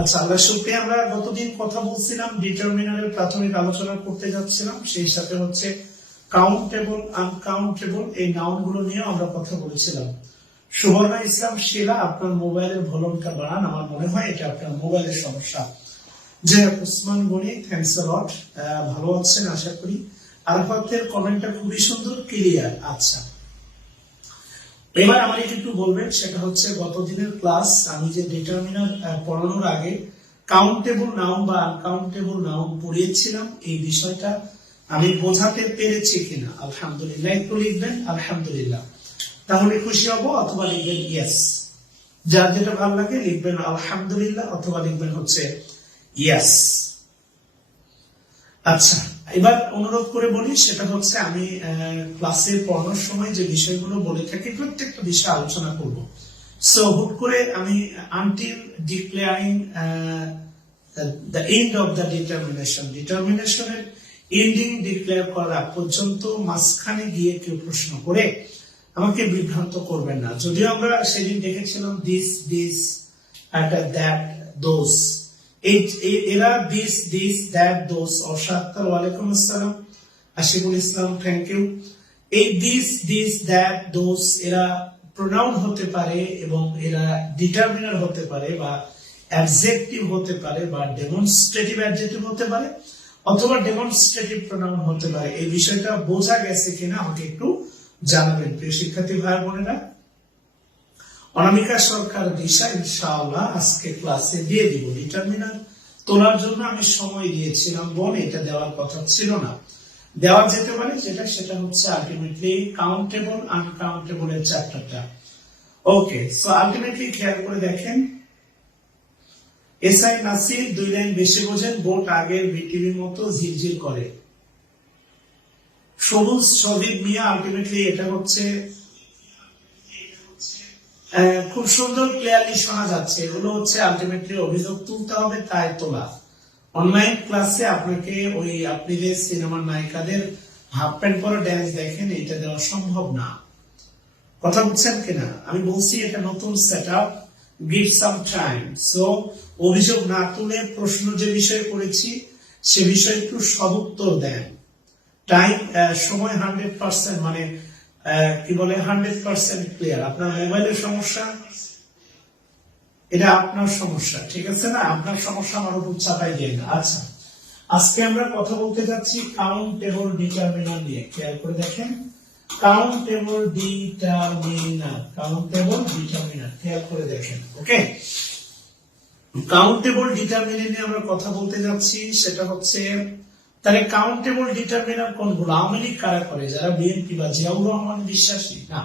আচ্ছা, আল্লাহ শুকরিয়া। আমরা গতদিন কথা বলছিলাম ডিটারমিনারের প্রাথমিক আলোচনা করতে যাচ্ছিলাম, সেই সাথে হচ্ছে কাউন্টেবল, আনকাউন্টেবল এই নাউন গুলো নিয়ে আমরা কথা বলেছিলাম। সুবর্ণা ইসলাম শিলা, আপনার মোবাইলের ভলিউমটা বাড়ান, আমার মনে হয় এটা আপনার মোবাইলের সমস্যা। যে উসমান গনি, থ্যাঙ্কস আ লট, ভালো আছেন আশা করি। আরাফাতের কমেন্টটা খুবই সুন্দর, ক্লিয়ার। আচ্ছা, এবার আমাকে একটু বলবেন, সেটা হচ্ছে গতদিনের ক্লাস আমি যে ডিটারমিনার পড়ানোর আগে কাউন্টেবল নাউন বা আনকাউন্টেবল নাউন পড়িয়েছিলাম, এই বিষয়টা আমি বোঝাতে পেরেছি কিনা। আলহামদুলিল্লাহ একটু লিখবেন আলহামদুলিল্লাহ, তাহলে খুশি হব, অথবা লিখবেন ইয়েস। যার যেটা ভালো লাগে লিখবেন আলহামদুলিল্লাহ, অথবা লিখবেন হচ্ছে ইয়েস। আচ্ছা, এবার অনুরোধ করে বলি, সেটা হচ্ছে আমি ক্লাসে পড়ানোর সময় যে বিষয়গুলো বলে থাকি প্রত্যেকটা বিষয়ে আলোচনা করব। সো হুট করে আমি until declaring the end of the ডিটারমিনেশনের এন্ডিং ডিক্লেয়ার করার পর্যন্ত মাঝখানে গিয়ে কেউ প্রশ্ন করে আমাকে বিভ্রান্ত করবেন না। যদিও আমরা সেদিন দেখেছিলাম দিস দ্যাট দোজ, এরা দিস দ্যাট দোজ। অশাত্তর, ওয়ালাইকুম আসসালাম। আশিকুল ইসলাম, থ্যাংক ইউ। এই দিস দ্যাট দোজ এরা প্রোনাউন হতে পারে, এবং এরা ডিটারমিনার হতে পারে, বা অ্যাডজেক্টিভ হতে পারে, বা ডেমনস্ট্রেটিভ অ্যাডজেক্টিভ হতে পারে, অথবা ডেমনস্ট্রেটিভ প্রোনাউন হতে পারে। এই বিষয়টা বোঝা গেছে কিনা আমাকে একটু জানাবেন, প্রিয় শিক্ষার্থী ভাই বোনেরা। অনামিকা সরকার দিশা, ইনশাআল্লাহ আজকে ক্লাসে দিয়ে দিব। ডিটারমিনার তোলার জন্য আমি সময় দিয়েছিলাম, বোন, এটা দেওয়ার কথা ছিল না, দেওয়া যেতে পারে। সেটা হচ্ছে আলটিমেটলি কাউন্টেবল আনকাউন্টেবল এর চ্যাপ্টারটা। ওকে, সো আলটিমেটলি খেয়াল করে দেখেন, এসআই নাসির 2 লাইন বেশি বোঝেন, বোট আগের ভিটিভির মতো ঝিরঝির করে। সবুজ শহীদ মিয়া, আলটিমেটলি এটা হচ্ছে খুব সুন্দর ক্লিয়ারলি শোনা যাচ্ছে। এগুলো হচ্ছে আলটিমেটলি অভিযোগ তুলতে হবে, তাই তোলা। অনলাইন ক্লাসে আপনাকে আপনি যে সিনেমার নায়িকাদের হাফ প্যান্ট পরে ড্যান্স দেখেন, এটা দেওয়া সম্ভব না। কথা বুঝছেন কিনা? আমি বলছি এটা নতুন set up, give some time. So অভিযোগ না তুলে প্রশ্ন যে বিষয়ে করেছি সে বিষয়ে একটু সদুত্তর দেন। টাইম, সময় 100%, মানে কি বলে 100% ক্লিয়ার। আপনার মোবাইলের সমস্যা, এটা আপনার সমস্যা, ঠিক আছে না? আপনার সমস্যা আমার উপর চাপাই দিয়ে না। আচ্ছা, আজকে আমরা কথা বলতে যাচ্ছি কাউন্টেবল ডিটারমিনার নিয়ে। খেয়াল করে দেখেন, কাউন্টেবল ডিটারমিনার, খেয়াল করে দেখেন। ওকে, কাউন্টেবল ডিটারমিনার নিয়ে আমরা কথা বলতে যাচ্ছি। সেটা হচ্ছে, তাহলে কাউন্টেবল ডিটারমিনার কোনগুলো? আওয়ামী লীগ কারা করে? যারা বিএনপি বা জিয়াউর রহমান বিশ্বাসী না।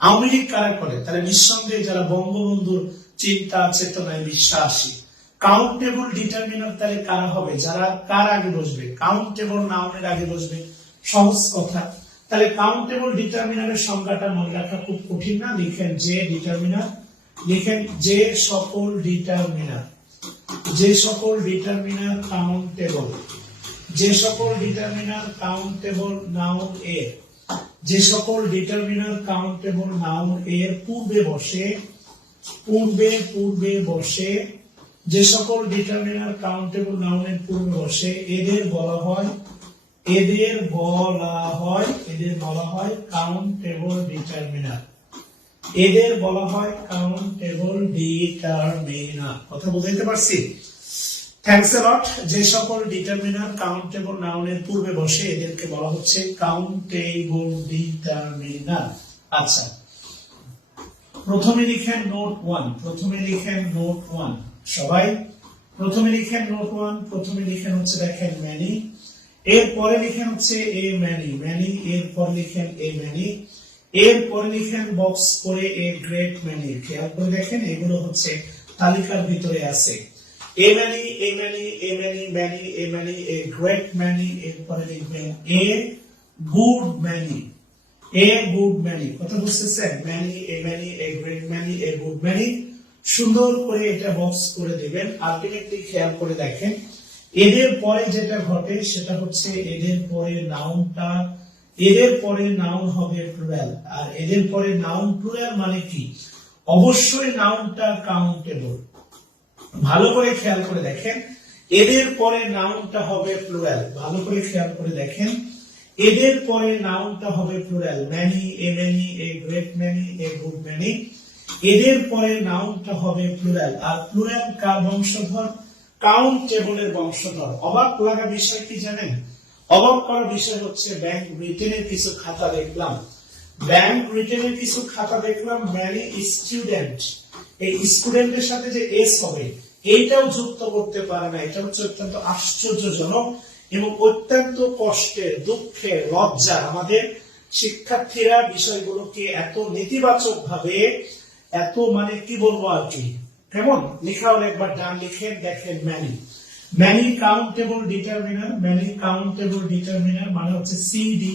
আওয়ামী লীগ কারা করে? তাহলে নিঃসন্দেহে যারা বঙ্গবন্ধুর চিন্তা চেতনায় বিশ্বাসী। কাউন্টেবল ডিটারমিনার তাহলে কারা হবে? যারা কার আগে বসবে? কাউন্টেবল নাউনের আগে বসবে। সহজ কথা। তাহলে কাউন্টেবল ডিটারমিনারের সংজ্ঞাটা মনে রাখা খুব কঠিন না। লিখেন যে ডিটারমিনার, লিখেন যে সকল ডিটারমিনার কাউন্টেবল, যে সকল ডিটারমিনার কাউন্টেবল নাউন এর, যে সকল ডিটারমিনার কাউন্টেবল নাউন এর পূর্বে বসে, যে সকল ডিটারমিনার কাউন্টেবল নাউনের পূর্বে বসে, এদের বলা হয় কাউন্টেবল ডিটারমিনার। কথা বুঝতে পারছি? থ্যাঙ্কস আ লট। যে সকল ডিটারমিনার কাউন্টেবল নাউনের পূর্বে বসে, এদেরকে বলা হচ্ছে কাউন্টেবল ডিটারমিনার। আচ্ছা, প্রথমে লিখেন নোট 1, সবাই প্রথমে লিখেন নোট 1। প্রথমে লিখেন হচ্ছে দেখেন ম্যানি, এরপরে লিখেন হচ্ছে এ ম্যানি, এরপর লিখেন এ ম্যানি, এরপরে লিখেন বক্স করে এ গ্রেট ম্যানি। খেয়াল করে দেখেন, এগুলো হচ্ছে তালিকার ভিতরে আছে। A many, a great many, এরপরে লিখবেন এ গুড ম্যানি, কথা বুঝতেছেন? Many, a great many, a good many. সুন্দর করে এটা বক্স করে দিবেন। আলটিমেটলি খেয়াল করে দেখেন, এদের পরে যেটা ঘটে সেটা হচ্ছে এদের পরে নাউনটা এদের পরে নাউন হবে প্লুরাল। আর এদের পরে নাউন প্লুরাল মানে কি? অবশ্যই নাউনটা কাউন্টেবল। ভালো করে খেয়াল করে দেখেন, এদের পরে নাউনটা হবে প্লুরাল। ভালো করে খেয়াল করে দেখেন, এদের পরে নাউনটা হবে plural. Many, a many, a great many, a good many. এদের পরে নাউনটা হবে প্লুরাল। আর প্লুরাল কার বংশধর? কাউন্টেবলের বংশধর। অবাক লাগা বিষয় কি জানেন? অবাক করার বিষয় হচ্ছে ব্যাংক রিটেনের কিছু খাতা দেখলাম। ব্যাংক রিটেনের কিছু খাতা দেখলাম, ম্যানি স্টুডেন্ট, এই স্টুডেন্টের সাথে যে এস হবে এইটাও যুক্ত করতে পারে না। এটা হচ্ছে অত্যন্ত আশ্চর্যজনক এবং অত্যন্ত কষ্টের, দুঃখের, লজ্জার। আমাদের শিক্ষার্থীরা বিষয়গুলোকে এত নেতিবাচক ভাবে, এত মানে কি বলবো আর কি, কেমন লেখা হলে একবার ডান লিখেন, দেখেন many. Many countable determiner, many countable determiner মানে হচ্ছে সিডি।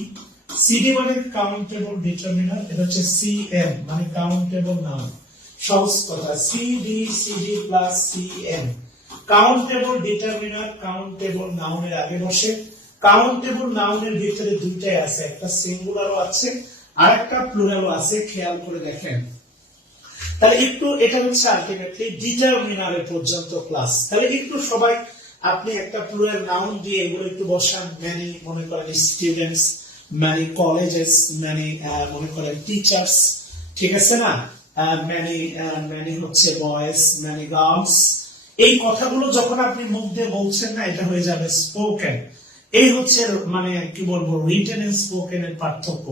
সিডি মানে কাউন্টেবল ডিটারমিনার, এটা হচ্ছে সিএম মানে কাউন্টেবল নাউন। সহজ কথা, CD, CD plus CM. Countable determiner countable নাউনের আগে বসে। কাউন্টেবল নাউনের ভিতরে দুইটাই আছে, একটা সিঙ্গুলারও আছে আর একটা প্লুরালও আছে। খেয়াল করে দেখেন। তাহলে একটু এটা হচ্ছে আলটিমেটলি ডিটারমিনারের পর্যন্ত ক্লাস। তাহলে একটু সবাই আপনি একটা প্লুরাল নাউন দিয়ে এগুলো একটু বসান। ম্যানি মনে করেন স্টুডেন্টস, ম্যানি কলেজেস, ম্যানি মনে করেন টিচার্স, ঠিক আছে না? ম্যানি হচ্ছে বয়েজ, ম্যানি গার্লস। এই কথাগুলো যখন আপনি মুখ দিয়ে বলছেন না, এটা হয়ে যাবে স্পোকেন। এই হচ্ছে মানে কি বলবো, রিটেন এন্ড স্পোকেন এর পার্থক্য।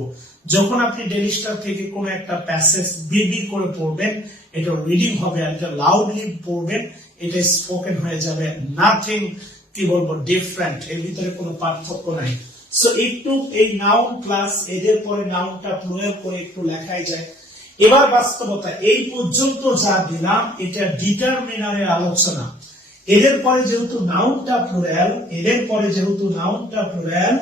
যখন আপনি ডেইলি স্টার থেকে কোন একটা প্যাসেজ বিবি করে পড়বেন, এটা রিডিং হবে, আর এটা লাউডলি পড়বেন, এটা স্পোকেন হয়ে যাবে। নাথিং কি বলবো ডিফারেন্ট, এর ভিতরে কোনো পার্থক্য নাই। সো একটু এই নাউন প্লাস এদের পরে নাউনটা প্লুরাল করে একটু লেখাই যায়। এবার বাস্তবতা, এই পর্যন্ত যা দিলাম এটা ডিটারমিনারের আলোচনা। এদের পরে যেহেতু নাউনটা প্লুরাল, এদের পরে যেহেতু নাউনটা প্লুরাল,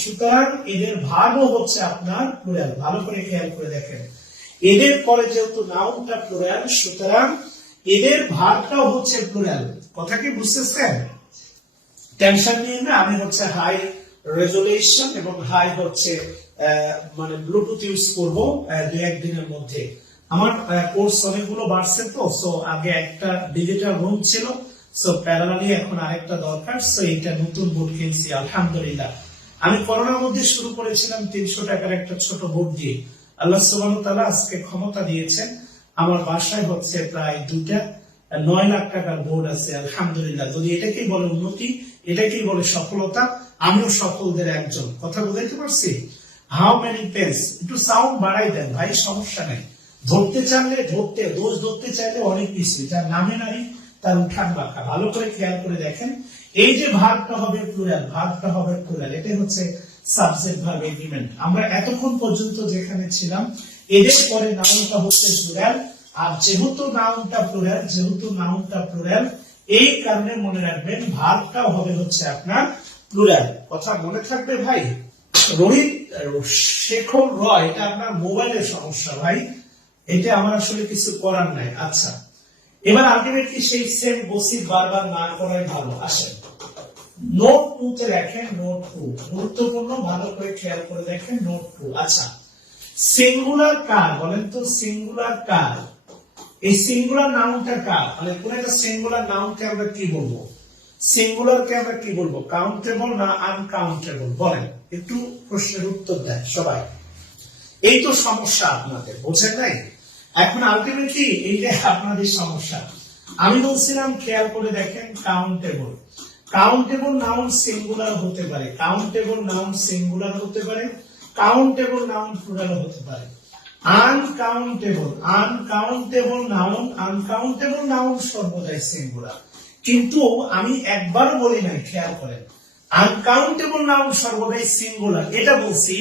সুতরাং এদের ভার্বও হচ্ছে আপনার প্লুরাল। ভালো করে খেয়াল করে দেখেন, এদের পরে যেহেতু নাউনটা প্লুরাল, সুতরাং এদের ভার্বটাও হচ্ছে প্লুরাল। কথা কি বুঝতেছেন? টেনশন নিয়ে না, আমি হচ্ছে হাই রেজুলেশন এবং হাই হচ্ছে মানে ব্লুটুথ ইউজ করবো 2-1 দিনের মধ্যে। আমার কোর্স অনেকগুলো বাড়ছে তো, সো আগে একটা ডিজিটাল রুম ছিল, সো প্যারালালি এখন আরেকটা দরকার। সো এটা নতুন বোর্ড কিনছি আলহামদুলিল্লাহ। আমি করোনার মধ্যে শুরু করেছিলাম 300 টাকার একটা ছোট বোর্ড দিয়ে। আল্লাহ সুবহানাহু ওয়া তাআলা আজকে ক্ষমতা দিয়েছেন, আমার বাসায় হচ্ছে প্রায় 9 লাখ টাকার বোর্ড আছে আলহামদুলিল্লাহ। যদি এটাকেই বলে উন্নতি, এটাকেই বলে সফলতা, আমিও সফলদের একজন। কথা বুঝাইতে পারছি? হাউ মেনি পেন্স, একটু সাউন্ড বাড়াই দেন ভাই, সমস্যা নেই। ধরতে চাইলে ধরতে, দোষ ধরতে চাইলে অনেক কিছু, যার নামে নারী তার উঠান বাঁকা। ভালো করে খেয়াল করে দেখেন, এই যে ভার্বটা হবে প্লুরাল, ভার্বটা হবে প্লুরাল, এটা হচ্ছে সাবজেক্ট ভার্ব এগ্রিমেন্ট। আমরা এতক্ষণ পর্যন্ত যেখানে ছিলাম, এদের পরে নাউনটা হচ্ছে প্লুরাল। আর যেহেতু নাউনটা প্লুরাল, যেহেতু নাউনটা প্লুরাল, এই কারণে মনে রাখবেন ভার্বটাও হবে হচ্ছে আপনার প্লুরাল। কথা মনে থাকবে ভাই? রোহিত শেখর রয়, এটা আপনার মোবাইলের সমস্যা ভাই, এটা আমার আসলে কিছু করার নাই। আচ্ছা, এবার আলটিমেটলি সেই সেম বসিত বারবার না করাই ভালো। আসেন নোট 2 তে দেখেন, নোট 2 গুরুত্বপূর্ণ, ভালো করে খেয়াল করে দেখেন নোট 2। আচ্ছা, সিঙ্গুলার কার বলেন তো? সিঙ্গুলার কার? এই সিঙ্গুলার নাউনটা কার? মানে কোন একটা সিঙ্গুলার নাউনকে আমরা কি বলবো? সিঙ্গুলারকে আমরা কি বলবো? কাউন্টেবল না আনকাউন্টেবল? বলেন, একটু প্রশ্নের উত্তর দেন সবাই। এই তো সমস্যা আপনাদের, বোঝেন নাই? এখন আলটিমেটলি এইটা আপনাদের সমস্যা। আমি বলছিলাম খেয়াল করে দেখেন, কাউন্টেবল। কাউন্টেবল নাউন সিঙ্গুলার হতে পারে, কাউন্টেবল নাউন সিঙ্গুলার হতে পারে, কাউন্টেবল নাউন প্লুরাল হতে পারে। Uncountable, uncountable noun, uncountable noun সর্বদাই সিঙ্গুলার। কিন্তু আমি একবারও বলি নাই, খেয়াল করেন, আনকাউন্টেবল নাউন সর্বদাই সিঙ্গুলার, এটা বলছি।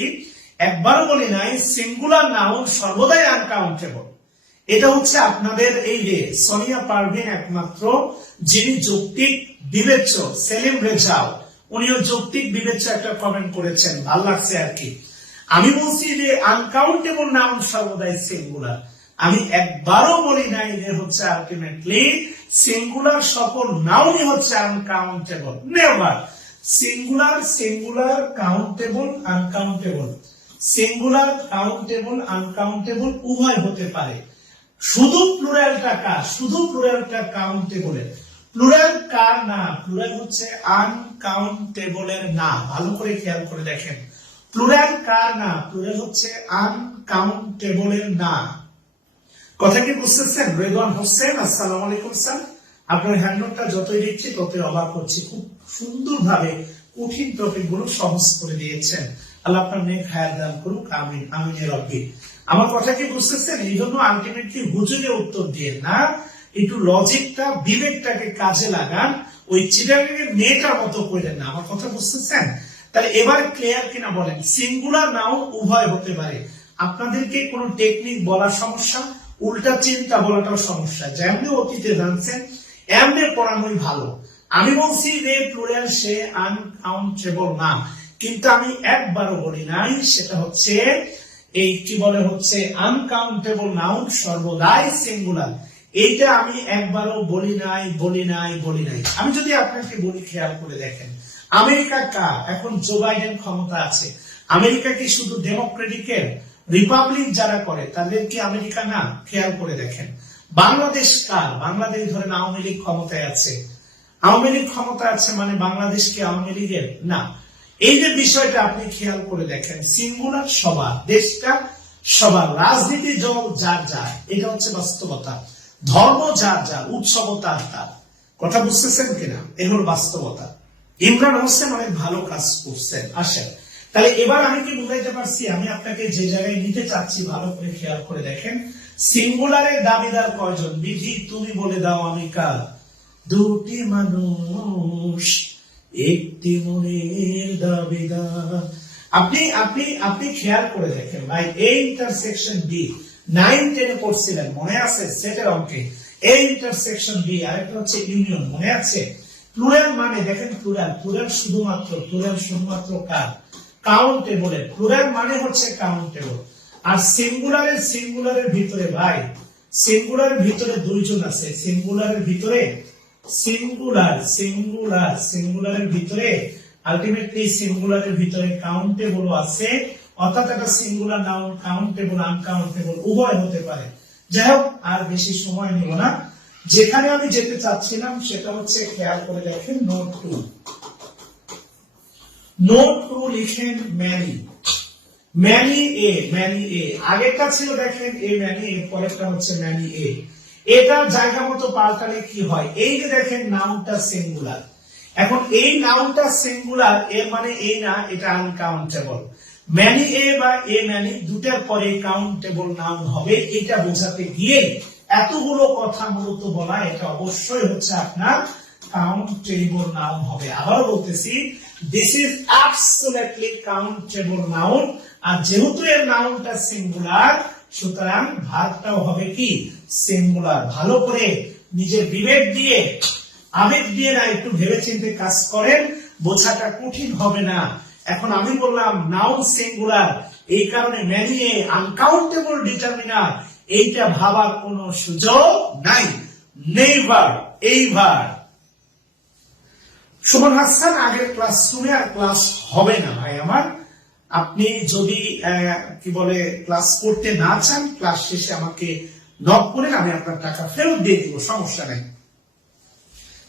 একবারও বলি নাই সিঙ্গুলার নাউন সর্বদাই আনকাউন্টেবল। এটা হচ্ছে আপনাদের এই যে সোনিয়া পারভিন একমাত্র যিনি যৌক্তিক বিবেচ্য, সেলিম রেজাও উনিও যৌক্তিক বিবেচ্য একটা কমেন্ট করেছেন, ভালো লাগছে আর কি। আমি বলছি যে আনকাউন্টেবল নাউন সর্বদাই সিঙ্গুলার। আমি একবারও বলি নাই যে হচ্ছে আলটিমেটলি সিঙ্গুলার সকল নাউনই হচ্ছে uncountable, never. Singular, singular, countable, uncountable. Singular, countable, uncountable উভয় হতে পারে। শুধু প্লুরালটা কার? শুধু প্লুরালটা কাউন্টেবলের। প্লুরাল কার না? প্লুরাল হচ্ছে আনকাউন্টেবলের না। ভালো করে খেয়াল করে দেখেন, প্লুরাল কার না? প্লুরাল হচ্ছে আনকাউন্টেবলের না। কথা কি বুঝতেছেন? রেদওয়ান হোসেন, আসসালামু আলাইকুম স্যার। আপনার হ্যান্ডনোটটা যতই দিচ্ছি ততই অবাক হচ্ছি, খুব সুন্দরভাবে কঠিন টপিক গুলো সহজ করে দিয়েছেন। আল্লাহ আপনার নেক হায়াত দান করুক, আমিন আমিন ইয়া রাব্বি। আমার কথা কি বুঝতেছেন? এই জন্য আলটিমেটলি হুজুরে উত্তর দিয়ে না, একটু লজিকটা, বিবেকটাকে কাজে লাগান, ওই চিটাগাংয়ের মেয়েটার মতো করেন না। আমার কথা বুঝতেছেন? তাহলে এবার ক্লিয়ার কিনা বলেন। সিঙ্গুলার নাউন উভয় হতে পারে। আপনাদেরকে কোন টেকনিক বলার সমস্যা, উল্টা চিন্তা বলাটাও সমস্যা। যেমনি অতীতে জানছেন এমনি পড়ানোই ভালো। আমি বলছি যে প্লুরাল সে আনকাউন্টেবল না, কিন্তু আমি একবারও বলি নাই সেটা হচ্ছে এই কি বলে হচ্ছে আনকাউন্টেবল নাউন সর্বদাই সিঙ্গুলার। এইটা আমি একবারও বলি নাই, বলি নাই, বলি নাই। আমি যদি আপনাকে বলি, খেয়াল করে দেখেন, আমেরিকা কার? এখন জো বাইডেন ক্ষমতা আছে। আমেরিকা কি শুধু ডেমোক্রেটিকের? রিপাবলিক যারা করে তাদের কি আমেরিকা না? খেয়াল করে দেখেন। বাংলাদেশ কার? বাংলাদেশ ধরেন আওয়ামী লীগ ক্ষমতায় আছে। আওয়ামী লীগ ক্ষমতা আছে মানে বাংলাদেশ কি আওয়ামী লীগের না? এই যে বিষয়টা আপনি খেয়াল করে দেখেন, সিঙ্গুলার সবার, দেশটা সবার, রাজনীতি দল যার যার, এটা হচ্ছে বাস্তবতা। ধর্ম যার যার, উৎসব তার তার। কথা বুঝতেছেন কিনা? এগুলো বাস্তবতা। ইমরান হোসেন অনেক ভালো কাজ করছেন। আসেন তাহলে এবার আমি কি বুঝাইতে পারছি? আমি আপনাকে যে জায়গায় নিতে চাচ্ছি ভালো করে খেয়াল করে দেখেন। সিঙ্গুলারের দাবিদার কয়জন? বিধি তুমি বলে দাও আমি কার? দুটি মানুষ একটি মনের দাবিদার। আপনি আপনি আপনি খেয়াল করে দেখেন ভাই, এ ইন্টারসেকশন বি 9-10 পড়ছিলেন, মনে আছে? সেটের অঙ্কে এ ইন্টারসেকশন বি, আরেকটা হচ্ছে ইউনিয়ন, মনে আছে? প্লুরাল মানে দেখেন, প্লুরাল, প্লুরাল শুধুমাত্র কার? কাউন্টেবলের। প্লুরাল মানে হচ্ছে কাউন্টেবল। আর সিঙ্গুলারের ভিতরে ভাই, সিঙ্গুলারের ভিতরে দুইজন আছে। সিঙ্গুলারের ভিতরে সিঙ্গুলারের ভিতরে আলটিমেটলি সিঙ্গুলারের ভিতরে কাউন্টেবল আছে। অর্থাৎ একটা সিঙ্গুলার নাউন কাউন্টেবল, আনকাউন্টেবল উভয় হতে পারে। যাই হোক, আর বেশি সময় নিব না। যেখানে আমি যেতে চাচ্ছিলাম সেটা হচ্ছে, খেয়াল করে দেখেন, নোট 2। নোট 2 লিখেন ম্যানি। ম্যানি এ, ম্যানি এ। আগেরটা ছিল দেখেন এ ম্যানি, এর পরেরটা হচ্ছে ম্যানি এ। এটা জায়গা মতো পাল্টালে কি হয়? এই যে দেখেন নাউনটা সিঙ্গুলার। এখন এই নাউনটা সিঙ্গুলার, এর মানে এই না এটা আনকাউন্টেবল। ম্যানি এ বা এ ম্যানি দুটার পরে কাউন্টেবল নাউন হবে। এটা বোঝাতে গিয়ে এতগুলো কথা মূলত বলা, এটা অবশ্যই হচ্ছে আপনার কাউন্টেবল নাউন হবে। আবার বলতেছি, this is absolutely countable noun. আর যেহেতু এর নাউনটা সিঙ্গুলার, সুতরাং ভার্বটাও হবে কি? সিঙ্গুলার। ভালো করে নিজের বিবেক দিয়ে, আবেগ দিয়ে না, একটু ভেবেচিন্তে কাজ করেন, বোঝাটা কঠিন হবে না। এখন আমি বললাম নাউন সিঙ্গুলার, এই কারণে ম্যানি এ আনকাউন্টেবল ডিটারমিনার, এইটা ভাবার কোনো সুযোগ নাই। নেভার, এইভার। সুমন হাসান, আগের ক্লাস শুনে আর ক্লাস হবে না ভাই আমার। আপনি যদি কি বলে ক্লাস করতে না চান, ক্লাস শেষে আমাকে নক করেন, আমি আপনার টাকা ফেরত দিয়ে দিব, সমস্যা নেই।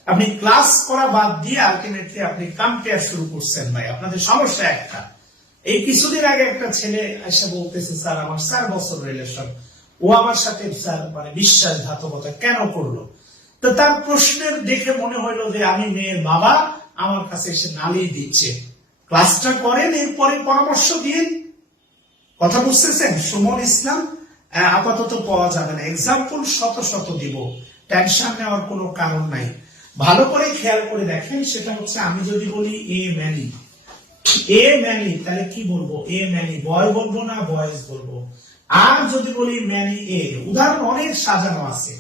আপনি ক্লাস করা বাদ দিয়ে আলটিমেটলি আপনি কম্পেয়ার শুরু করছেন ভাই। আপনাদের সমস্যা একটা, এই কিছুদিন আগে একটা ছেলে এসে বলতেছে, স্যার আমার 4 বছর রিলেশন, ও আমার সাথে স্যার মানে বিশ্বাসঘাতকতা কেন করলো? তো তার প্রশ্নের দেখে মনে হইলো যে আমি মেয়ের বাবা, আমার কাছে এসে নালিয়ে দিচ্ছে। ক্লাসটা করেন, এরপরে পরামর্শ দিন। কথা বুঝতেছেন? সুমন ইসলাম, আপাতত পাওয়া যাবে না, এক্সাম্পল শত শত দিব, টেনশন নেওয়ার কোনো কারণ নাই। ভালো করে খেয়াল করে দেখেন, সেটা হচ্ছে আমি যদি বলি এ ম্যানি, এ ম্যানি, তাহলে কি বলবো? এ ম্যানি বয় বলবো না বয়েজ বলবো? আর যদি বলি ম্যানি এ, উদাহরণ অনেক সাজানো আছে।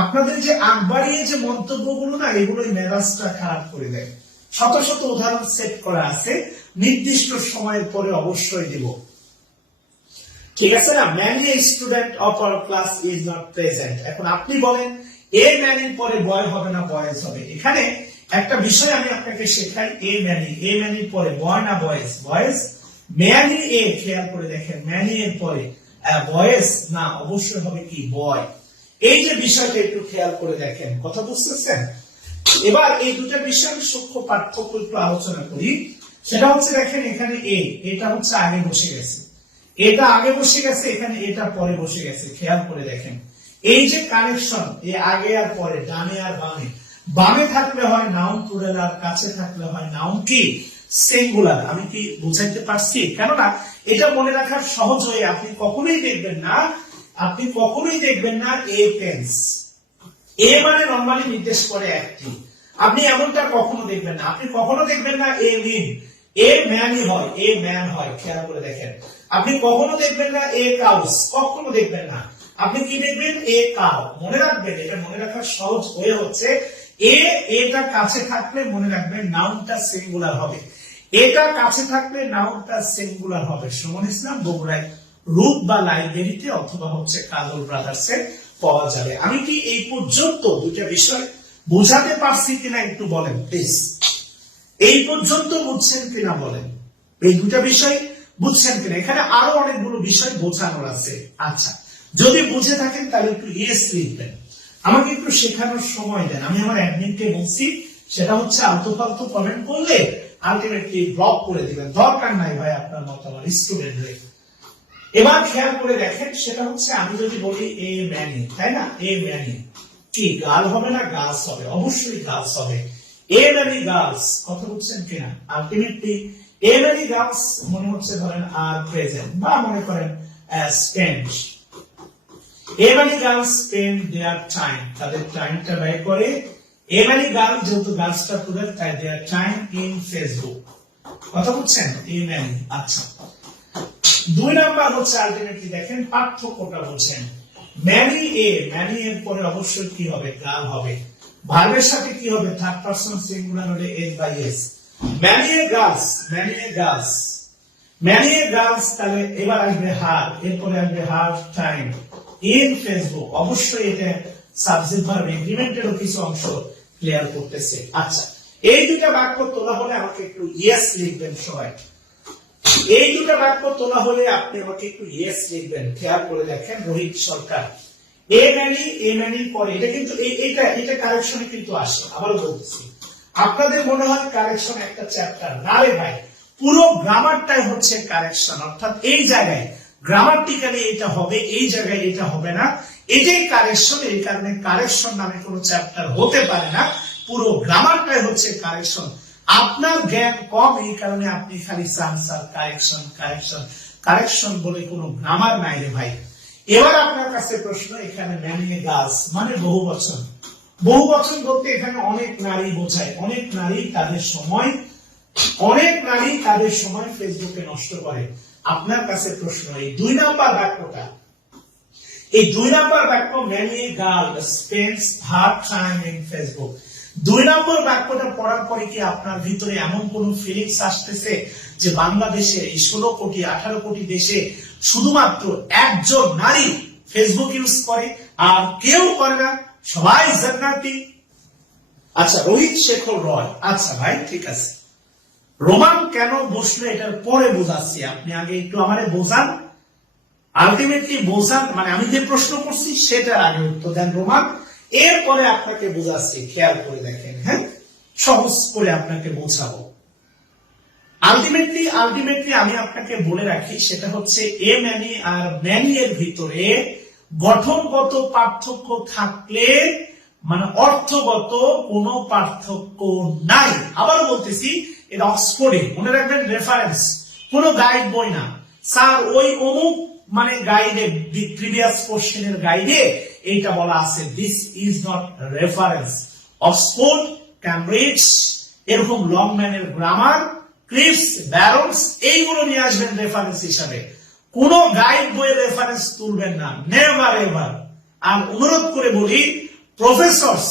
আপনাদের যে আগ বাড়িয়ে যে মন্তব্যগুলো না, এগুলোই মেজাজটা খারাপ করে দেয়। শত শত উদাহরণ সেট করা আছে, নির্দিষ্ট সময়ের পরে অবশ্যই দিব, ঠিক আছে না? Many a student of our class is not present. এখন আপনি বলেন এ ম্যানির পরে বয় হবে না বয়েজ হবে? এখানে একটা বিষয় আমি আপনাকে শেখাই, এ ম্যানির পরে বয় না বয়েজ, বয়েজ ম্যানি এ, খেয়াল করে দেখেন ম্যানি এর পরে বয়েজ না, অবশ্যই হবে কি বয়। এই যে বিষয়টা একটু খেয়াল করে দেখেন, কথা বুঝতেছেন? এবার এই দুটো বিষয়ের সূক্ষ্ম পার্থক্য একটু আলোচনা করি। সেটা হচ্ছে দেখেন এখানে এটা হচ্ছে আগে বসে গেছে, এটা আগে বসে গেছে, এখানে এটা পরে বসে গেছে। খেয়াল করে দেখেন এই যে কানেকশন, এই আগে আর পরে, ডানে আর বামে, বামে থাকলে হয় নাউন প্লুরাল আর কাছে থাকলে হয় নাউন কি সিঙ্গুলার। আমি কি বুঝাইতে পারছি? কেননা এটা মনে রাখার সহজ হয়ে আপনি কখনোই দেখবেন না এ টেন্স, এ মানে নরমালি নির্দেশ করে একটি, আপনি এমনটা কখনো দেখবেন না। আপনি কখনো দেখবেন না এ মিন, এ ম্যানই হয়, এ ম্যান হয়। খেয়াল করে দেখেন আপনি কখনো দেখবেন না এ কাউস, কখনো দেখবেন না। আপনি কি দেখবেন? A cow. মনে রাখবেন, এটা মনে রাখার সহজ হয়ে হচ্ছে এটা কাছে থাকলে মনে রাখবেন নাউনটা সিঙ্গুলার হবে, এটা কাছে থাকলে নাউনটা সিঙ্গুলার হবে। সুমন ইসলাম বগুড়ায় রুট বা লাইব্রেরিতে অথবা হচ্ছে কাজল ব্রাদার্সে পাওয়া যাবে। আমি কি এই পর্যন্ত দুটা বিষয় বোঝাতে পারছি কিনা একটু বলেন প্লিজ। এই পর্যন্ত বুঝছেন কিনা বলেন, এই দুটা বিষয় বুঝছেন কিনা? এখানে আরো অনেকগুলো বিষয় বোঝানোর আছে। আচ্ছা, যদি বুঝে থাকেন তাহলে একটু ইয়েস লিখবেন, আমাকে একটু শেখানোর সময় দেন। আমি আমার অ্যাডমিনকে বলছি, সেটা হচ্ছে আলতু ফালতু কমেন্ট করলে আলটিমেটলি ব্লক করে দিবেন, দরকার নাই ভাই আপনার মতো আমার স্টুডেন্টদের। এবার খেয়াল করে দেখেন, সেটা হচ্ছে আমি যদি বলি এ ম্যানি, তাই না? এ ম্যানি কি গার্ল হবে না গার্লস হবে? অবশ্যই গার্লস হবে। এ ম্যানি গার্লস, কথা বুঝছেন কিনা? আলটিমেটলি এ ম্যানি গার্লস মনে হচ্ছে ধরেন আর প্রেজেন্ট, বা মনে করেন spend. A many girls spend their time, তাদের টাইমটা ব্যয় করে। এ ম্যানি গার্লস, যেহেতু গার্লসটা প্লুরাল তাই দেয়ার টাইম ইন ফেসবুক, কথা বুঝছেন? এ ম্যানি। আচ্ছা, দুই নাম্বার হচ্ছে আলটিমেটলি দেখেন পার্থক্যটা বুঝেন। ম্যানি এর পরে অবশ্যই কি হবে? গার্ল হবে। ভার্বের সাথে কি হবে? থার্ড পারসন সিঙ্গুলার হলে S by S. Many a girls, তাহলে এবার আসবে হার, এরপরে আসবে হার টাইম ইন ফেসবুক। অবশ্যই এটা সাবজেক্ট ভার্ব এগ্রিমেন্টেরও কিছু অংশ ক্লিয়ার করতেছে। আচ্ছা, এই দুটা বাক্য তোলা হলে আমাকে একটু ইয়েস লিখবেন সবাই। এই দুটা বাক্য তোলা হলে আপনি আমাকে একটু ইয়েস লিখবেন। খেয়াল করে দেখেন রোহিত সরকার, এ ম্যানির পরে এটা কিন্তু এটা কারেকশনে কিন্তু আসে। আবারও বলতেছি, আপনাদের মনে হয় কারেকশন একটা চ্যাপ্টার, না রে ভাই, পুরো গ্রামারটাই হচ্ছে কারেকশন। অর্থাৎ এই জায়গায় গ্রামাটিক্যালি এটা হবে, এই জায়গায় এটা হবে না, এটাই কারেকশন। এই কারণে কারেকশন নামে কোনো চ্যাপ্টার হতে পারে না, পুরো গ্রামারটাই হচ্ছে কারেকশন। আপনার জ্ঞান কম, এই কারণে আপনি খালি সানসার কারেকশন বলে কোনো গ্রামার নাই রে ভাই। এবার আপনার কাছে প্রশ্ন, এখানে ম্যানি এ গার্লস মানে বহু বচন বলতে এখানে অনেক নারী বোঝায়। অনেক নারী তাদের সময় ফেসবুকে নষ্ট করে। আপনার কাছে প্রশ্ন, এই দুই নাম্বার বাক্য many a girl spends her time in Facebook, দুই নম্বর বাক্যটা পড়ার পরে কি আপনার ভিতরে এমন কোন ফিলিংস আসতেছে যে বাংলাদেশে এই 16 কোটি 18 কোটি দেশে শুধুমাত্র একজন নারী ফেসবুক ইউজ করে আর কেউ করে না, সবাই জান্নাতি? আচ্ছা, রোহিত শেখর রয়, আচ্ছা ভাই ঠিক আছে। রোমান কেন বসলো এটার পরে বোঝাচ্ছি, আপনি আগে একটু আমারে বোঝান। আলটিমেটলি বোঝান মানে আমি যে প্রশ্ন করছি সেটার আগে উত্তর দেন রোমান, এরপরে আপনাকে বোঝাচ্ছি। খেয়াল করে দেখেন, হ্যাঁ, সহজ করে আপনাকে বোঝাবো। আলটিমেটলি আমি আপনাকে বলে রাখি, সেটা হচ্ছে এ ম্যানি আর ম্যানি এর ভিতরে গঠনগত পার্থক্য থাকলে মানে অর্থগত কোনো পার্থক্য নাই। আবার বলতেছি, এটা অক্সফোর্ডে মনে রাখবেন রেফারেন্স, কোনো গাইড বই না। স্যার ওই অমুক মানে গাইডে, প্রিভিয়াস কোশ্চেনের গাইডে এইটা বলা আছে, this is not reference. Oxford, Cambridge, এরকম লংম্যানের গ্রামার, ক্লিফস, ব্যারন্স, এইগুলো নিয়ে আসবেন রেফারেন্স হিসাবে। কোন গাইড বইয়ের রেফারেন্স তুলবেন না, নেভার এভার। আর অনুরোধ করে বলি, প্রফেসরস,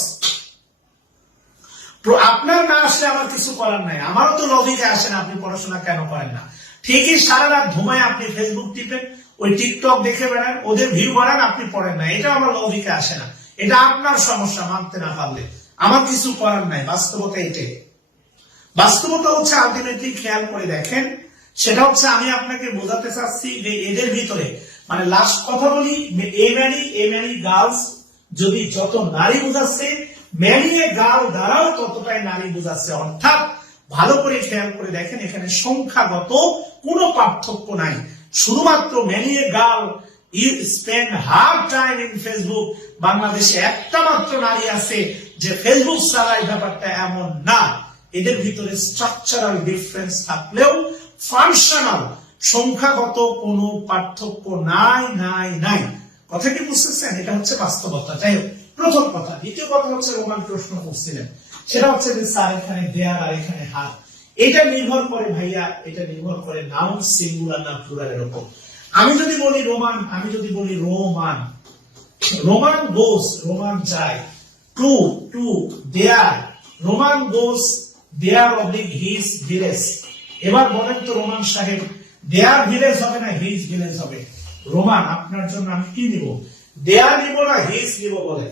আপনার না আসলে আমার কিছু করার নাই, আমারও তো লজিকে আসে না আপনি পড়াশোনা কেন করেন না। ঠিকই সারা রাত ঘুমায় আপনি ফেসবুক টিপেন, ওই টিকটক দেখে বেড়ান, ওদের ভিউ বাড়ান, আপনি পড়েন না, এটা আমার লজিকে আসে না। এটা আপনার সমস্যা, মানতে না পারলে। আমার কিছু করার নাই, বাস্তবতা এটাই। বাস্তবতা হচ্ছে আলটিমেটলি খেয়াল করে দেখেন, সেটা হচ্ছে আমি আপনাকে বোঝাতে চাচ্ছি যে এদের ভিতরে মানে লাস্ট কথা বলি, এ ম্যানি গার্লস যদি যত নারী বোঝাচ্ছে, ম্যানি এ গার্ল দ্বারাও ততটাই নারী বোঝাচ্ছে। অর্থাৎ ভালো করে খেয়াল করে দেখেন, এখানে সংখ্যাগত কোনো পার্থক্য নাই। শুধুমাত্র many a girl spend half time in Facebook, বাংলাদেশে একটা মাত্র নারী আছে যে ফেসবুক চালায়, ব্যাপারটা এমন না। এদের ভিতরে স্ট্রাকচারাল ডিফারেন্স থাকলেও ফাংশনাল সংখ্যাগত কোনো পার্থক্য নাই। কথা কি বুঝতেছেন? এটা হচ্ছে বাস্তবতা। যাই হোক, প্রথম কথা। দ্বিতীয় কথা হচ্ছে রোমান প্রশ্ন করছিলেন, সেটা হচ্ছে যে স্যার এখানে দেয়ার আর এখানে হার। এটা নির্ভর করে ভাইয়া, এটা নির্ভর করে নাউন সিঙ্গুলার না প্লুরালের উপর। আমি যদি বলি রোমান, আমি যদি বলি রোমান গোস, রোমান যায়, to there, Roman goes there oblique his village. এবার বলেন তো রোমান সাহেব, দেয়ার ভিলেজ হবে না হিজ ভিলেজ হবে? রোমান, আপনার জন্য আমি কি নিব? দেয়ার নিব না হিজ নিব? বলেন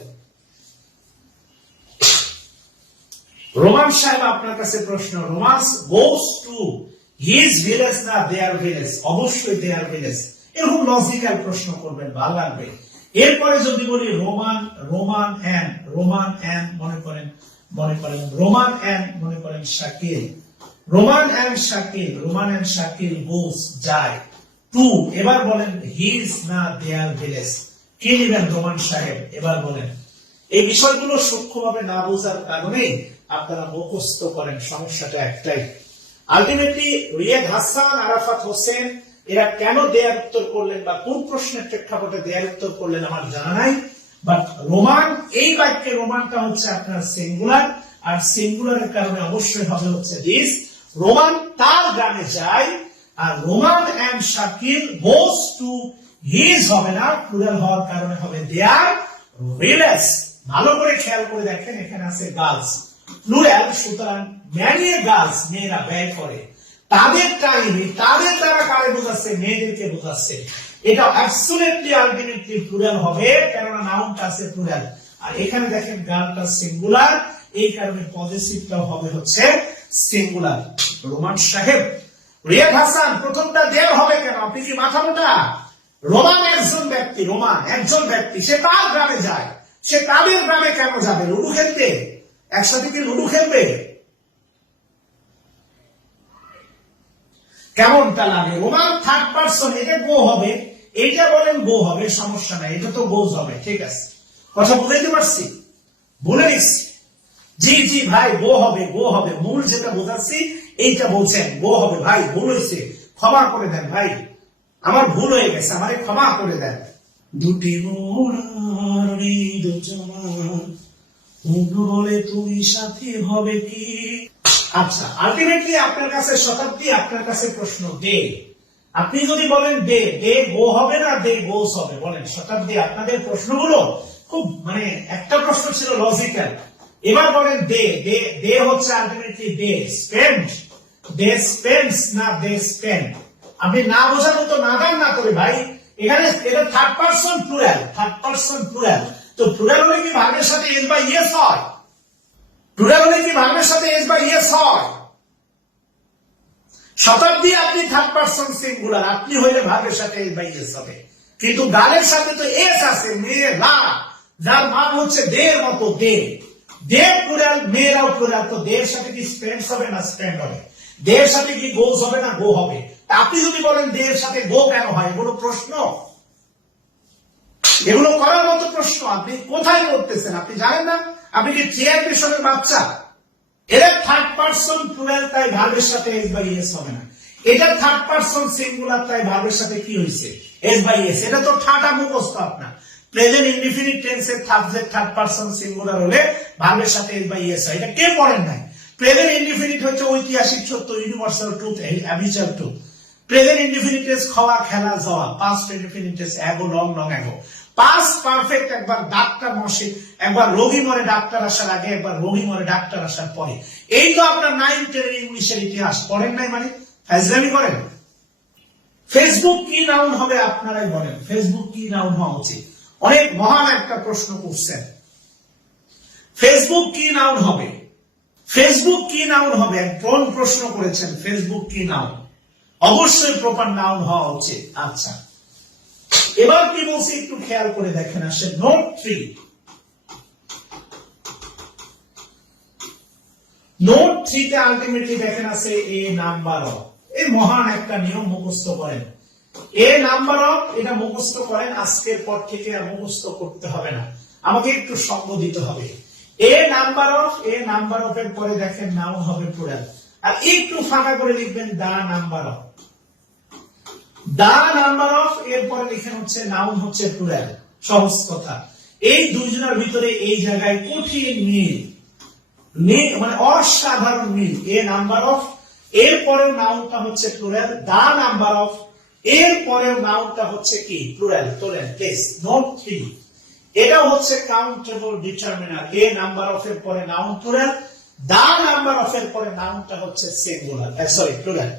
রোমান সাহেব, আপনার কাছে প্রশ্ন। Romance goes to his village না দেয়ার ভিলেজ? অবশ্যই দেয়ার ভিলেজ। এরকম লজিক্যাল প্রশ্ন করবেন, ভালো লাগবে। এরপরে যদি বলি রোমান এন্ড মনে করেন শাকিল, রোমান এন্ড শাকিল গোস যায় টু। এবার বলেন হিজ না দেয়ার ভিলেজ? কি নেবেন রোমান সাহেব? এবার বলেন। এই বিষয়গুলো সূক্ষ্মভাবে না বোঝার কারণে আপনারা মুখস্থ করেন, সমস্যাটা একটাই। আলটিমেটলি রিয়াদ হাসান, আরাফাত হোসেন এরা কেন দেয়ার উত্তর করলেন বা কোন প্রশ্নের প্রেক্ষাপটে দেয়ার উত্তর করলেন আমার জানা নাই। বাট রোমান, এই বাক্যে রোমানটা হচ্ছে আপনার সিঙ্গুলার, আর সিঙ্গুলারের কারণে অবশ্যই হবে হচ্ছে দিস। রোমান তার গ্রামে যায়, আর Roman and Shakil goes to his হবে না, প্লুরাল হওয়ার কারণে হবে দেয়ার ভিলেজ। ভালো করে খেয়াল করে দেখেন, এখানে আছে গার্লস প্লুরাল, সুতরাং ম্যানি গার্লস, মেয়েরা ব্যয় করে তাদের টাইমে, তাদের দ্বারা কারে বোঝাচ্ছে? মেয়েদেরকে বোঝাচ্ছে। এটা অ্যাবসলিউটলি আলটিমেটলি প্লুরাল হবে, কেননা নাউনটা আছে প্লুরাল। আর এখানে দেখেন গার্লটা সিঙ্গুলার, এই কারণে পজিটিভটাও হবে হচ্ছে সিঙ্গুলার। রোমান সাহেব, রিয়াদ হাসান, প্রথমটা দেয়ার হবে কেন? আপনি কি মাথা মোটা? রোমান একজন ব্যক্তি, সে তার গ্রামে যায়। সে তাদের গ্রামে কেন যাবে? লুডু খেলতে? একসাথে কি লুডু খেলবে? কেমনটা লাগে? রোমান থার্ড পারসন, এটা গো হবে, এইটা বলেন গো হবে, সমস্যা নাই, এটা তো গোজ হবে। ঠিক আছে, কথা বুঝাইতে পারছি? বলে নিচ্ছি। জি ভাই, গো হবে। মূল যেটা বোঝাচ্ছি এইটা বলছেন, গো হবে। ভাই ভুল হয়েছে, ক্ষমা করে দেন ভাই, আমার ভুল হয়ে গেছে, আমারে ক্ষমা করে দেন। দুটি বলে তুমি সাথে হবে কি? আচ্ছা, আলটিমেটলি আপনার কাছে শতাব্দী, আপনার কাছে প্রশ্ন দে। আপনি যদি বলেন দে গো হবে না দে গোস হবে? বলেন শতাব্দী, আপনাদের প্রশ্নগুলো খুব মানে একটা প্রশ্ন ছিল লজিক্যাল। এবার বলেন দে হচ্ছে আলটিমেটলি দে স্পেন্ডস না দে স্পেন্ড? আপনি না বোঝার মতো নাদান না করে ভাই, এখানে এটা থার্ড পারসন প্লুরাল, তো প্লুরাল হলে কি ভার্বের সাথে এস বাই ইয়েস হয়? শতাব্দী, আপনি থার্ড পারসন সিঙ্গুলার, আপনি হইলে ভার্বের সাথে এস বাই ইয়েস হবে। কিন্তু গালের সাথে তো এস আছে, মেয়েরা, যার মান হচ্ছে দের মতো দে প্লুরাল, মেয়েরাও প্লুরাল, তো দের সাথে কি স্পেন্ডস হবে না স্পেন্ড হবে? দের সাথে কি গোস হবে না গো হবে? আপনি যদি বলেন দের সাথে গো কেন হয়, এগুলো প্রশ্ন, এগুলো করার মতো প্রশ্ন আপনি কোথায় করতেছেন? আপনি জানেন না? আপনি কি চেয়ার পেশনের বাচ্চা? এরা থার্ড পারসন প্লুরাল, তাই ভার্বের সাথে এস বাই এস হবে না। এটা থার্ড পারসন সিঙ্গুলার, তাই ভার্বের সাথে কি হয়েছে? S by S. এটা তো ঠাটা মুখস্থ আপনার। প্রেজেন্ট ইনডিফিনিট টেন্সের সাবজেক্ট থার্ড পারসন সিঙ্গুলার হলে ভার্বের সাথে এস বাই এস হয়। এটা কে পড়েন নাই? প্রেজেন্ট ইনডিফিনিট হচ্ছে ঐতিহাসিক সত্য, universal truth, habitual truth. Present indefinite tense খাওয়া, খেলা, যাওয়া। পাস্ট ইনডিফিনিট টেন্স এগো, লং এগো। পাস্ট পারফেক্ট, একবার ডাক্তার মশে, একবার রোগী মরে ডাক্তার আসার আগে, একবার রোগী মরে ডাক্তার আসার পরে। এই তো আপনার 9 10 ইংলিশের ইতিহাস পড়েন নাই মানে ফাজলামি করেন। ফেসবুক কি নাউন হবে আপনারাই বলেন, ফেসবুক কি নাউন হওয়া উচিত? অনেক মহান একটা প্রশ্ন করছেন। ফেসবুক কি নাউন হবে? ফেসবুক কি নাউন হবে? কোন প্রশ্ন করেছেন, ফেসবুক কি নাউন? অবশ্যই প্রপার নাউন হওয়া উচিত। আচ্ছা, এবার কি বলছি একটু খেয়াল করে দেখেন। আসে নোট 3। নোট 3 তে আলটিমেটলি দেখেন আছে এ নাম্বার অফ। এই মহান একটা নিয়ম মুখস্থ করেন, এ নাম্বার অফ, এটা মুখস্থ করেন। আজকের পর থেকে আর মুখস্থ করতে হবে না, আমাকে একটু সঙ্গ দিতে হবে। A number of, a number of এর পরে দেখেন নাউন হবে প্লুরাল। আর একটু ফাঁকা করে লিখবেন the number of. The number of এর পরে লিখেন হচ্ছে নাউন হচ্ছে প্লুরাল। সহজ কথা, এই দুইজনের ভিতরে এই জায়গায় কঠিন মিল, মানে অসাধারণ মিল। এ নাম্বার অফ এর পরেও নাউনটা হচ্ছে প্লুরাল, দা নাম্বার অফ এর পরেও নাউনটা হচ্ছে কি প্লুরাল। তোলেন প্লিজ নোট 3। এটা হচ্ছে countable determiner. A number of এর পরে noun plural, the number of এর পরে নাউনটা হচ্ছে সিঙ্গুলার, সরি প্লুরাল।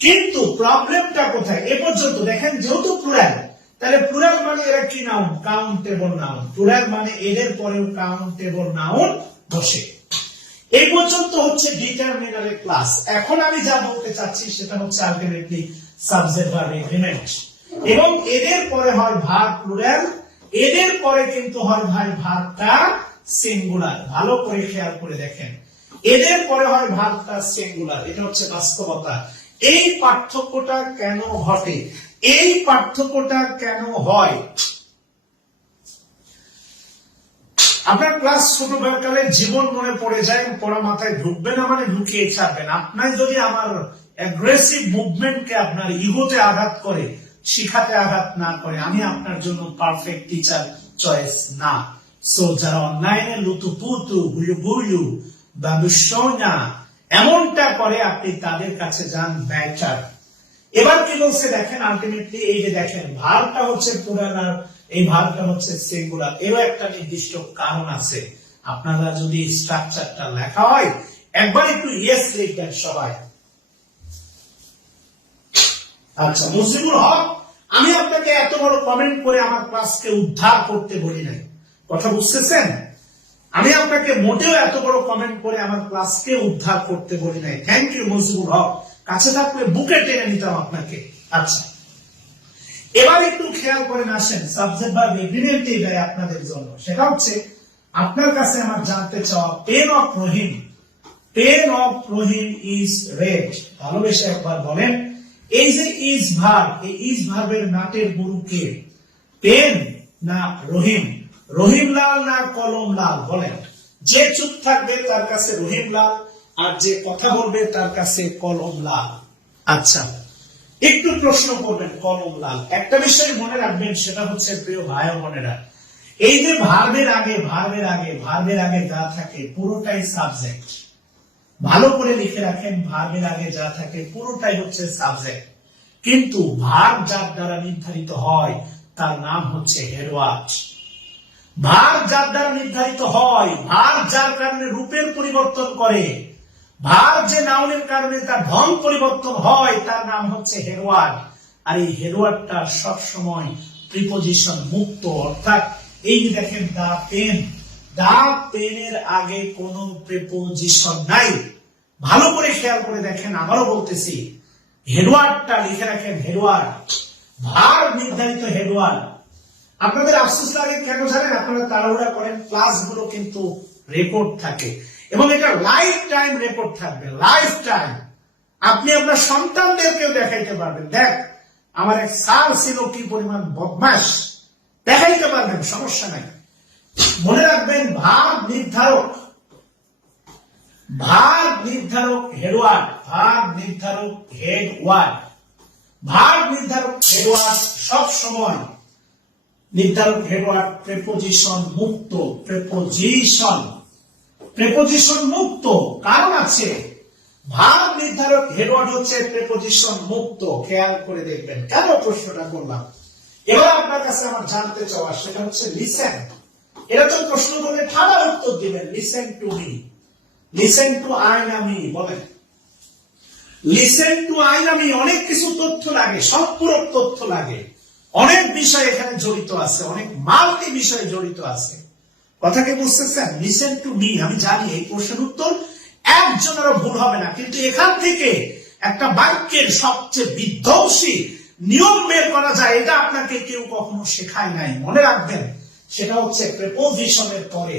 কিন্তু প্রবলেমটা কোথায়? এ পর্যন্ত দেখেন যেহেতু প্লুরাল, তাহলে প্লুরাল মানে এরা কি নাউন? Countable noun. প্লুরাল মানে এদের পরেও কাউন্টেবল নাউন বসে। এই পর্যন্ত হচ্ছে ডিটারমিনারের ক্লাস। এখন আমি যা বলতে চাচ্ছি সেটা হচ্ছে আলটিমেটলি সাবজেক্ট ভার্ব এগ্রিমেন্ট। এবং এদের পরে হয় ভার্ব প্লুরাল, এদের পরে কিন্তু হয় ভাই ভার্বটা সিঙ্গুলার। ভালো করে খেয়াল করে দেখেন, এদের পরে হয় ভার্বটা সিঙ্গুলার। এটা হচ্ছে বাস্তবতা। এই পার্থক্যটা কেন ঘটে, এই পার্থক্যটা কেন হয়? আপনার ক্লাস ছোটবেলাকালে জীবন মনে পড়ে যায়, পড়া মাথায় ঢুকবে না মানে ঢুকিয়ে ছাড়বেন। আপনার যদি আমার অ্যাগ্রেসিভ মুভমেন্টকে আপনার ইগোতে আঘাত করে, শিখাতে আঘাত না করে, আমি আপনার জন্য পারফেক্ট টিচার চয়েস না। সো যারা অনলাইনে লুতুপুতু হুলু গুলু বা দুঃসনা এমনটা করে, আপনি তাদের কাছে যান বেটার। এবার কি বলছে দেখেন, আলটিমেটলি এই যে দেখেন ভার্বটা হচ্ছে প্লুরাল আর এই ভার্বটা হচ্ছে সিঙ্গুলার। এরও একটা নির্দিষ্ট কারণ আছে। আপনারা যদি স্ট্রাকচারটা লেখা হয় একবার একটু ইয়েস লিখবেন সবাই। আচ্ছা মুজিবুল হক, আমি আপনাকে এত বড় কমেন্ট করে আমার ক্লাসকে উদ্ধার করতে বলি নাই, কথা বুঝতেছেন? আমি আপনাকে মোটেও এত বড় কমেন্ট করে আমার ক্লাসকে উদ্ধার করতে বলি নাই। থ্যাংক ইউ মুজিবুল হক, কাছে থাকলে বুকে টেনে নিতাম আপনাকে। আচ্ছা এবার একটু খেয়াল করেন, আসেন সাবজেক্ট ভার্ব এগ্রিমেন্ট এটাই আপনাদের জন্য। সেটা হচ্ছে আপনার কাছে আমার জানতে চাওয়া, pen of Rahim, pen of Rahim is red. ভালোবেসে একবার বলেন, এই যে ইজ ভার্ব, এই ইজ ভার্বের নাটের গুরু কে? পেন না রহিম? রহিম লাল না কলম লাল? বলেন। যে চুপ থাকবে তার কাছে রহিম লাল, আর যে কথা বলবে তার কাছে কলম লাল। আচ্ছা একটু প্রশ্ন করবেন কলম লাল। একটা বিষয় মনে রাখবেন, সেটা হচ্ছে প্রিয় ভাই ও বোনেরা, এই যে ভার্বের আগে যা থাকে পুরোটাই সাবজেক্ট। ভালো করে লিখে রাখেন, ভার্বের আগে যা থাকে পুরোটাই হচ্ছে সাবজেক্ট। কিন্তু ভার্ব যার দ্বারা নির্ধারিত হয় তার নাম হচ্ছে হেড ওয়ার্ড। ভার্ব যার দ্বারা নির্ধারিত হয়, ভার্ব যার কারণে রূপের পরিবর্তন করে, ভার্ব যে নাউনের কারণে তার ঢং পরিবর্তন হয়, তার নাম হচ্ছে হেড ওয়ার্ড। আর এই হেড ওয়ার্ডটা সবসময় প্রিপোজিশন মুক্ত। অর্থাৎ এই যে দেখেন দা পেন, দা পেনের আগে কোনো প্রিপোজিশন নাই। ভালো করে খেয়াল করে দেখেন, আবারও বলতেছি, হেডওয়ার্ডটা লিখে রাখেন, হেডওয়ার্ড ভার্ব নির্ধারিত হেডওয়ার্ড। আপনাদের আফসোস লাগে কেন জানেন? আপনারা তাড়াহুড়া করেন, ক্লাসগুলো কিন্তু রেকর্ড থাকে এবং এটা লাইফ টাইম রেকর্ড থাকবে, লাইফ টাইম। আপনি আপনার সন্তানদেরকেও দেখাইতে পারবেন, দেখ আমার এক স্যার ছিল কি পরিমাণ বদমাশ, দেখাইতে পারবেন, সমস্যা নাই। মনে রাখবেন ভার্ব নির্ধারক, ভার্ব নির্ধারক হেডওয়ার্ড, ভার্ব নির্ধারক হেডওয়ার্ড, ভার্ব নির্ধারক হেডওয়ার্ড সব সময় নির্ধারক হেডওয়ার্ড প্রেপোজিশন মুক্ত, প্রেপোজিশন মুক্ত। কারণ আছে, ভার্ব নির্ধারক হেডওয়ার্ড হচ্ছে প্রেপোজিশন মুক্ত। খেয়াল করে দেখবেন কেন প্রশ্নটা করলাম। এবার আপনার কাছে আমার জানতে চাওয়া সেটা হচ্ছে লিসেন। এরকম প্রশ্ন করলে ঠান্ডা উত্তর দিবেন, listen to me, listen to I না মি। বলেন লিসেন টু আই না মি। অনেক কিছু তথ্য লাগে, সম্পূরক তথ্য লাগে, অনেক বিষয় এখানে জড়িত আছে, অনেক মাল্টি বিষয় জড়িত আছে। কথাকে বুঝতেছেন? Listen to me. আমি জানি এই প্রশ্নের উত্তর একজনেরও ভুল হবে না, কিন্তু এখান থেকে একটা বাক্যের সবচেয়ে বিধ্বংসী নিয়ম বের করা যায়, এটা আপনাকে কেউ কখনো শেখায় নাই। মনে রাখবেন, সেটা হচ্ছে প্রেপোজিশনের পরে,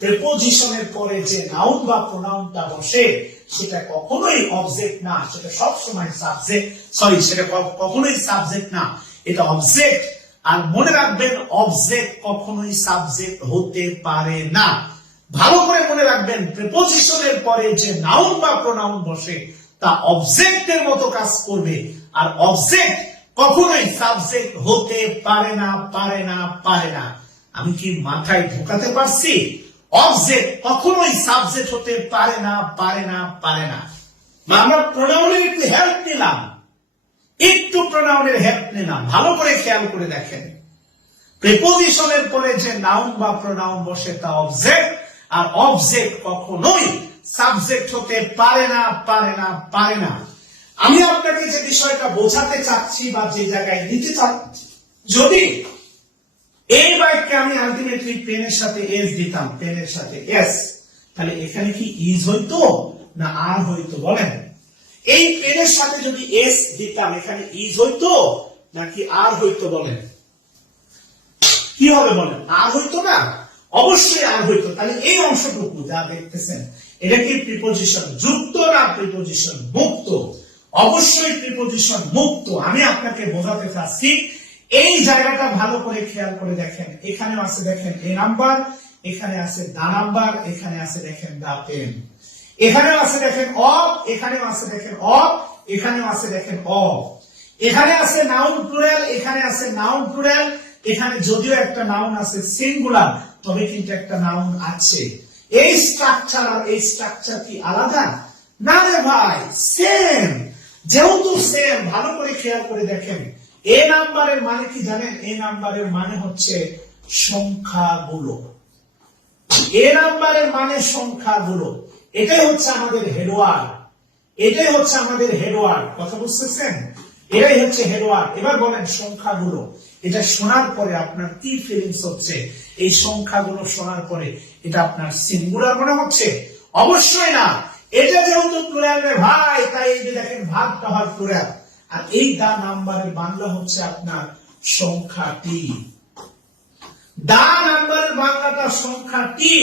প্রেপোজিশনের পরে যে নাউন বা প্রোনাউনটা বসে সেটা কখনোই অবজেক্ট না, সেটা সবসময় সাবজেক্ট, সেটা কখনোই সাবজেক্ট না, এটা অবজেক্ট। আর মনে রাখবেন, অবজেক্ট কখনোই সাবজেক্ট হতে পারে না। ভালো করে মনে রাখবেন, প্রিপোজিশনের পরে যে নাউন বা প্রোনাউন বসে তা অবজেক্টের মতো কাজ করবে, আর অবজেক্ট কখনোই সাবজেক্ট হতে পারে না, পারে না, পারে না। আমি কি মাথায় ঢোকাতে পারছি? অবজেক্ট কখনোই সাবজেক্ট হতে পারে না, পারে না, পারে না। আমরা প্রোনাউনের একটু হেল্প নিলাম, একটু প্রোনাউনের হেল্প নিলাম, ভালো করে খেয়াল করে দেখেন। প্রিপোজিশনের পরে যে নাউন বা প্রোনাউন বসে তা অবজেক্ট, আর অবজেক্ট কখনোই সাবজেক্ট হতে পারে না, পারে না, পারে না। আমি আপনাকে যে বিষয়টা বোঝাতে চাচ্ছি বা যে জায়গায় নিতে চাচ্ছি, যদি এই বাক্যে আমি আলটিমেটলি পেনের সাথে এস দিতাম, পেনের সাথে এস, তাহলে এখানে কি ইজ হইতো না আর হইতো? বলেন। এই পেনের সাথে যদি এস দিতাম, এখানে ইজ হইতো নাকি আর হইতো? বলেন, কি হবে বলেন? আর হইতো না? অবশ্যই আর হইতো। তাহলে এই অংশটুকু যা দেখতেছেন, এটা কি প্রিপোজিশন যুক্ত না প্রিপোজিশন মুক্ত? অবশ্যই প্রিপোজিশন মুক্ত। আমি আপনাকে বোঝাতে চাচ্ছি, এই জায়গাটা ভালো করে খেয়াল করে দেখেন। এখানে আছে দেখেন এ নাম্বার, এখানে আছে দা নাম্বার, এখানে আছে দেখেন দা পেন, এখানে আছে দেখেন অফ, এখানে আছে দেখেন অফ, এখানে আছে দেখেন অফ, এখানে আছে নাউন প্লুরাল, এখানে আছে নাউন প্লুরাল, এখানে যদিও একটা নাউন আছে সিঙ্গুলার, তবে কিন্তু একটা নাউন আছে। এই স্ট্রাকচার আর এই স্ট্রাকচার কি আলাদা? না রে ভাই, সেম। যেহেতু সেম, ভালো করে খেয়াল করে দেখেন, এ নাম্বারের মানে কি জানেন? এ নাম্বারের মানে হচ্ছে সংখ্যাগুলো। এ নাম্বারের মানে সংখ্যাগুলো। এটাই হচ্ছে আমাদের হেডওয়ার্ড, এটাই হচ্ছে আমাদের হেডওয়ার্ড। কথা বুঝতেছেন? এটাই হচ্ছে হেডওয়ার্ড। এবার বলেন সংখ্যাগুলো, এটা শোনার পরে আপনার কি ফিলিংস হচ্ছে? এই সংখ্যাগুলো শোনার পরে এটা আপনার সিঙ্গুলার মনে হচ্ছে? অবশ্যই না। এটা যেহেতু প্লুরাল রে ভাই, তাই এই যে দেখেন ভাগটা হয় প্লুরাল। আর এই দা নাম্বারের বাংলা হচ্ছে আপনার সংখ্যাটি। দা নাম্বারের বাংলাটা সংখ্যাটি,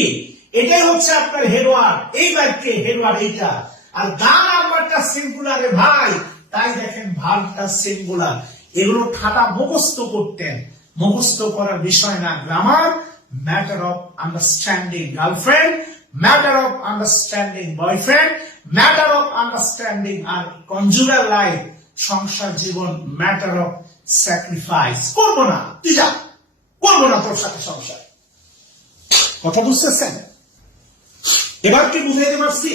এটাই হচ্ছে আপনার হেডওয়ার্ড। এই বাক্যে হেডওয়ার্ড এইটা। আর দা নাম্বারটা সিঙ্গুলারে ভাই, তাই দেখেন ভাগটা সিঙ্গুলার। এগুলো ঠাটা মুখস্থ করতেন, মুখস্থ করার বিষয় না। Grammar matter of understanding girlfriend, matter of understanding boyfriend, matter of understanding আর কনজুগাল লাইফ, সংসার জীবন ম্যাটার অফ স্যাক্রিফাইস। করবো না, তুই যা, করবো না তোর সাথে সংসার। কথা বুঝতেছেন? এবার কি বুঝাইতে পারছি?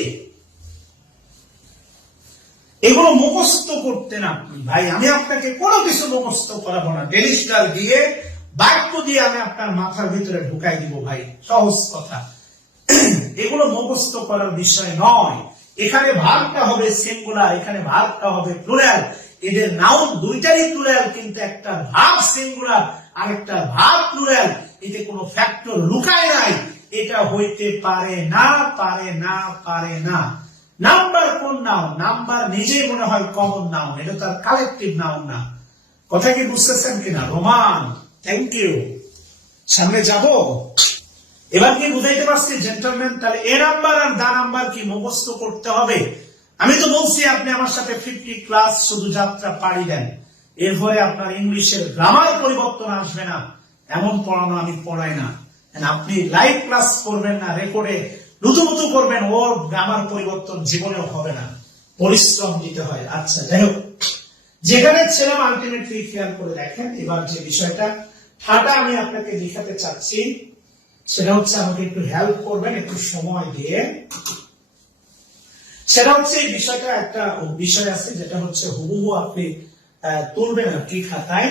এগুলো মুখস্থ করতে না ভাই, আমি আপনাকে কোনো কিছু মুখস্থ করাবো না। ডেলিস্টার দিয়ে বাক্য দিয়ে আমি আপনার মাথার ভিতরে ঢুকাই দিব ভাই, সহজ কথা। এগুলো মুখস্থ করার বিষয় নয়। এখানে ভাগটা হবে সিঙ্গুলার, এখানে ভাগটা হবে প্লুরাল। এদের নাউন দুইটারই প্লুরাল, কিন্তু একটা ভাগ সিঙ্গুলার আর একটা ভাগ প্লুরাল। এতে কোনো ফ্যাক্টর লুকায় নাই। এটা হইতে পারে না, পারে না, পারে না। নাম্বার কোন নাউন? নাম্বার নিজেই মনে হয় কমন নাউন, এটা তার কালেকটিভ নাউন না। কথা কি বুঝতেছেন কিনা? Roman, thank you. সামনে যাব। এবার কি বুঝাইতে পারছি জেন্টলম্যান? তাহলে এ নাম্বার আর দা নাম্বার কি মুখস্থ করতে হবে? আমি তো বলছি আপনি আমার সাথে 50 ক্লাস শুধু যাত্রা পাড়ি দেন, এরপরে আপনার ইংলিশের গ্রামার পরিবর্তন আসবে না, এমন পড়ানো আমি পড়াই না। আপনি লাইভ ক্লাস করবেন না, রেকর্ডে লুতুমুতু করবেন, ওর গ্রামার পরিবর্তন জীবনেও হবে না। পরিশ্রম দিতে হয়। আচ্ছা, যাই হোক, যেখানে ছিলাম আলটিমেটলি খেয়াল করে দেখেন। এবার যে বিষয়টা ঠাটা আমি আপনাকে দেখাতে চাচ্ছি, সেটা হচ্ছে, আমাকে একটু হেল্প করবেন একটু সময় দিয়ে। সেটা হচ্ছে এই বিষয়টা, একটা বিষয় আছে যেটা হচ্ছে হুবহু আপনি তুলবেন আর কি খাতায়।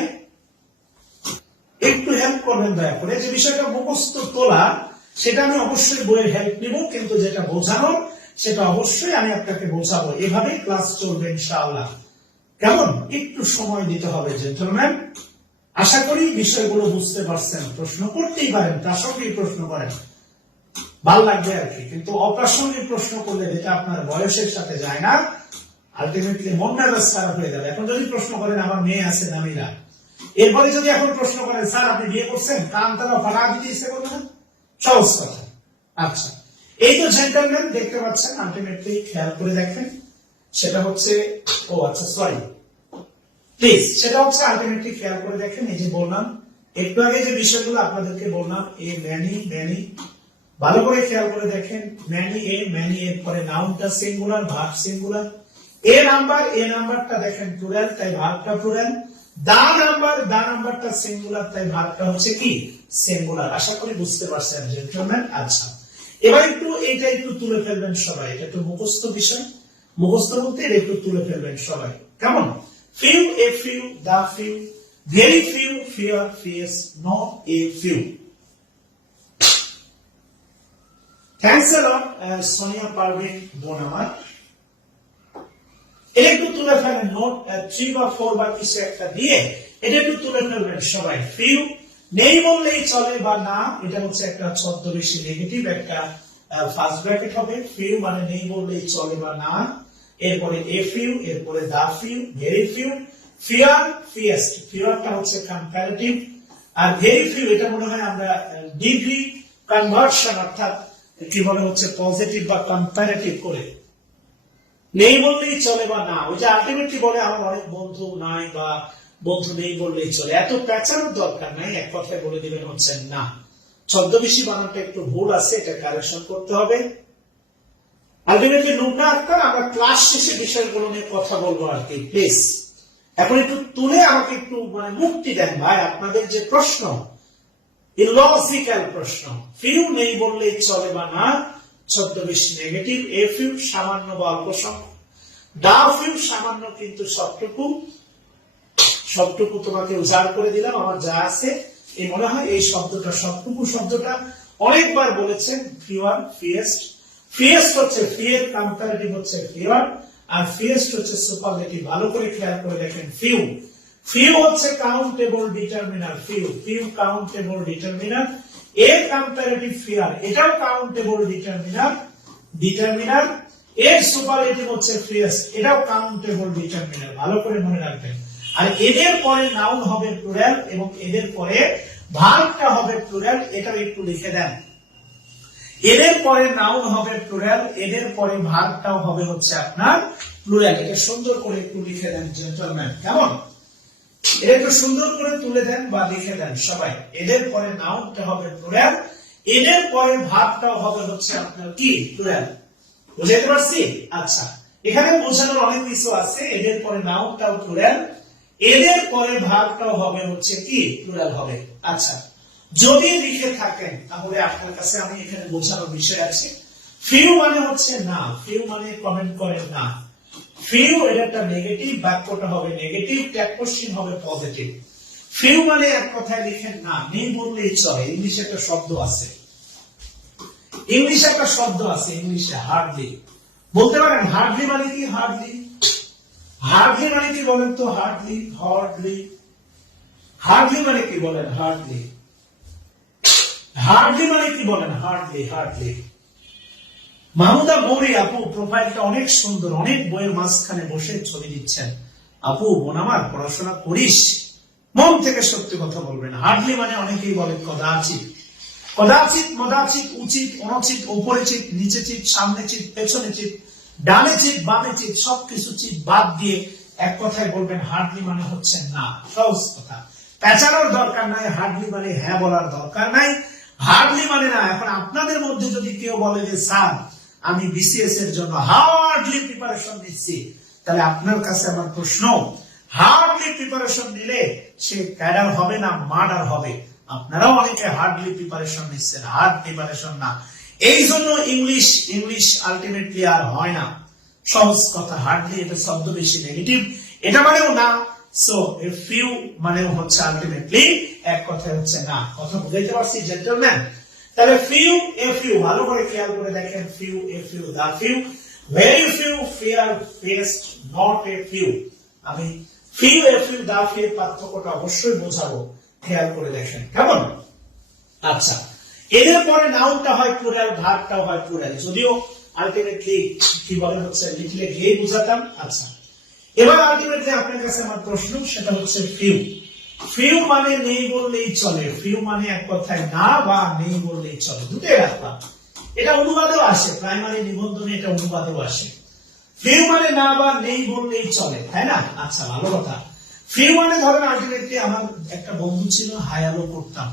একটু হেল্প করবেন দয়া করে। যে বিষয়টা মুখস্থ তোলা, সেটা আমি অবশ্যই বইয়ের হেল্প নিব, কিন্তু যেটা বোঝানো সেটা অবশ্যই আমি আপনাকে বোঝাবো। এভাবেই ক্লাস চলবে ইনশাআল্লাহ। কেমন? একটু সময় দিতে হবে জেন্টলম্যান। আশা করি বিষয়গুলো বুঝতে পারছেন। প্রশ্ন করতেই পারেন, প্রাসঙ্গিক প্রশ্ন করেন, ভাল লাগবে আর কি, কিন্তু অপ্রাসঙ্গিক প্রশ্ন করলে যেটা আপনার বয়সের সাথে যায় না, আলটিমেটলি মন মেজাজ খারাপ হয়ে যাবে। এখন যদি প্রশ্ন করেন আমার মেয়ে আছে নামিরা, এরপরে যদি এখন প্রশ্ন করেন স্যার আপনি বিয়ে করছেন, কান তারা ফাটা দিতে ইচ্ছে করবে না? সহজ কথা। আচ্ছা, এই তো জেন্টলম্যান দেখতে পাচ্ছেন, আলটিমেটলি খেয়াল করে দেখেন, সেটা হচ্ছে ও আচ্ছা সরি প্লিজ, সেটা হচ্ছে আলটিমেটলি খেয়াল করে দেখেন। এই যে বললাম একটু আগে যে বিষয়গুলো আপনাদেরকে বললাম, এ ম্যানি ম্যানি, ভালো করে খেয়াল করে দেখেন, ম্যানি এর পরে নাউনটা সিঙ্গুলার, ভার্ব সিঙ্গুলার, এ নাম্বারটা দেখেন প্লুরাল, তাই ভার্বটা প্লুরাল, নাম্বারটা সিঙ্গুলার, তাই ভার্বটা হচ্ছে কি সিঙ্গুলার। আশা করি বুঝতে পারছেন জেন্টলম্যান। আচ্ছা, এবার একটু এইটা একটু তুলে ফেলবেন সবাই, এটা একটু মুখস্থ বিষয়, মুখস্থ বলতে এটা একটু তুলে ফেলবেন সবাই, কেমন? few, a few, the few, very few, fewer, fewest, not a few. Thanks a lot, Sonia Parvin Bonamar. এটা একটু তুলে ফেলেন, নোট 3 বা 4 বা কিছু একটা দিয়ে এটা একটু তুলে ফেলবেন সবাই। ফিউ নেই বললেই চলে বা না, এটা হচ্ছে একটা ছদ্মবেশী নেগেটিভ, একটা ফার্স্ট ব্র্যাকেট হবে। ফিউ মানে নেই বললেই চলে বা না, এরপরে এ ফিউ, এরপরে the few, very few, fewer, fewest, ফিয়ারটা হচ্ছে কম্পারেটিভ, আর ভেরি ফিউ এটা মনে হয় আমরা ডিগ্রি কনভার্সন অর্থাৎ কি বলে হচ্ছে পজিটিভ বা কম্পারেটিভ করে। নেই বললেই চলে বা না, ওই যে আলটিমেটলি বলে আমার অনেক বন্ধু নাই বা বন্ধু নেই বললেই চলে, এত প্যাচানোর দরকার নাই, এক কথায় বলে দিবেন হচ্ছে না। ছদ্মবেশী বানানটা একটু ভুল আছে, এটা কারেকশন করতে হবে। আলটিমেটলি নুবনা আক্তার, আমরা ক্লাস শেষে বিষয়গুলো নিয়ে কথা বলবো আর কি, প্লিজ এখন একটু তুলে আমাকে একটু মানে মুক্তি দেন ভাই। আপনাদের যে প্রশ্ন, ইলজিক্যাল প্রশ্ন, ফিউ নেই বললেই চলে বা না, ছদ্মবেশী নেগেটিভ, এ ফিউ সামান্য বা অল্প সংখ্যক, দা ফিউ সামান্য কিন্তু সবটুকু তোমাকে উজাড় করে দিলাম আমার যা আছে। এই মনে হয় এই শব্দটা, সবটুকু শব্দটা অনেকবার বলেছেন। ফিওয়ার, ফিয়েস্ট, ফিয়েস্ট হচ্ছে ফিয়ের কম্পারেটিভ হচ্ছে ফিওয়ার, আর ফিয়েস্ট হচ্ছে সুপারলেটিভ। ভালো করে খেয়াল করে দেখেন, ফিউ হচ্ছে countable determiner, few countable determiner, এ কম্পারেটিভ ফিয়ার এটাও কাউন্টেবল ডিটারমিনার, এর সুপারলেটিভ হচ্ছে ফিয়েস্ট এটাও কাউন্টেবল ডিটারমিনার, ভালো করে মনে রাখবেন। আর এদের পরে নাউন হবে প্লুরাল এবং এদের পরে ভার্বটা হবে প্লুরাল, এটা একটু লিখে দেন। এদের পরে নাউন হবে প্লুরাল, এদের পরে ভার্বটাও হবে হচ্ছে আপনার প্লুরাল, এটা সুন্দর করে একটু লিখে দেন জেন্টলম্যান, কেমন? এটা একটু সুন্দর করে তুলে দেন বা লিখে দেন সবাই। এদের পরে নাউনটা হবে প্লুরাল, এদের পরে ভার্বটাও হবে হচ্ছে আপনার কি প্লুরাল, বুঝাইতে পারছি? আচ্ছা, এখানে বোঝানোর অনেক কিছু আছে। এদের পরে নাউনটাও প্লুরাল, এদের পরে ভার্বটাও হবে হচ্ছে কি প্লুরাল হবে। আচ্ছা, যদি লিখে থাকেন তাহলে আপনার কাছে আমি এখানে বোঝানোর বিষয় আছে। ফিউ মানে হচ্ছে না, ফিউ মানে কমেন্ট করেন না, ফিউ এটা একটা নেগেটিভ, বাক্যটা হবে নেগেটিভ, ট্যাগ কোশ্চেন হবে পজিটিভ। ফিউ মানে এক কথায় লিখেন না, নেই বললেই চলে। ইংলিশে একটা শব্দ আছে, ইংলিশে হার্ডলি, বলতে পারেন হার্ডলি মানে কি? হার্ডলি মানে কি বলেন তো? হার্ডলি মানে কি বলেন? হার্ডলি মানে কি বলেন? হার্ডলি। মাহমুদা মৌরি আপু, প্রোফাইলটা অনেক সুন্দর, অনেক বইয়ের মাঝখানে বসে ছবি দিচ্ছেন। আপু বোন আমার, পড়াশোনা করিস, মন থেকে সত্যি কথা বলবেন। হার্ডলি মানে অনেকেই বলেন কদাচিৎ, মদাচিৎ, উচিত, অনুচিত, উপরে চিত, নিচে চিত, সামনে চিত, পেছনে চিত, ডানে চিত, বামে চিত, সবকিছু চিত বাদ দিয়ে এক কথায় বলবেন হার্ডলি মানে হচ্ছে না। সহজ কথা, পেঁচানোর দরকার নাই, হার্ডলি মানে হ্যাঁ বলার দরকার নাই, হার্ডলি মানে না। এখন আপনাদের মধ্যে যদি কেউ বলে যে স্যার আমি বিসিএস এর জন্য হার্ডলি প্রিপারেশন নিচ্ছি, তাহলে আপনার কাছে আমার প্রশ্ন, হার্ডলি প্রিপারেশন নিলে সে ক্যাডার হবে না, মার্ডার হবে। আপনারাও অনেকে হার্ডলি প্রিপারেশন নিচ্ছেন, হার্ড প্রিপারেশন না। এই জন্য ইংলিশ আলটিমেটলি আর হয় না। সহজ কথা, হার্ডলি এটা শব্দ বেশি নেগেটিভ, এটা মানেও না। সো এ ফিউ মানেও হচ্ছে আলটিমেটলি এক কথায় হচ্ছে না। কথা বুঝাইতে পারছি জেন্টলম্যান? তাহলে ফিউ, এ ফিউ, ভালো করে খেয়াল করে দেখেন। Few, a few, the few, very few, fewer, fewest, not a few. আমি ফিউ এফিউ দা ফিউ পার্থক্যটা অবশ্যই বোঝাবো, খেয়াল করে দেখেন কেমন। আচ্ছা, এদের পরে নাউনটা হয় প্লুরাল, ভার্বটাও হয় প্লুরাল, যদিও আলটিমেটলি কি বলে হচ্ছে লিখলে গিয়ে বুঝাতাম। আচ্ছা, এবার আলটিমেটলি আপনার কাছে আমার প্রশ্ন, সেটা হচ্ছে ফিউ। ফিউ মানে নেই বললেই চলে, ফিউ মানে এক কথায় না বা নেই বললেই চলে, দুটোই রাখলাম। এটা অনুবাদেও আসে, প্রাইমারি নিবন্ধনে এটা অনুবাদেও আসে। ফিউ মানে না বা নেই বললেই চলে, তাই না? আচ্ছা, ভালো কথা। ফিউ মানে ধরেন আলটিমেটলি আমার একটা বন্ধু ছিল, হাই হ্যালো করতাম,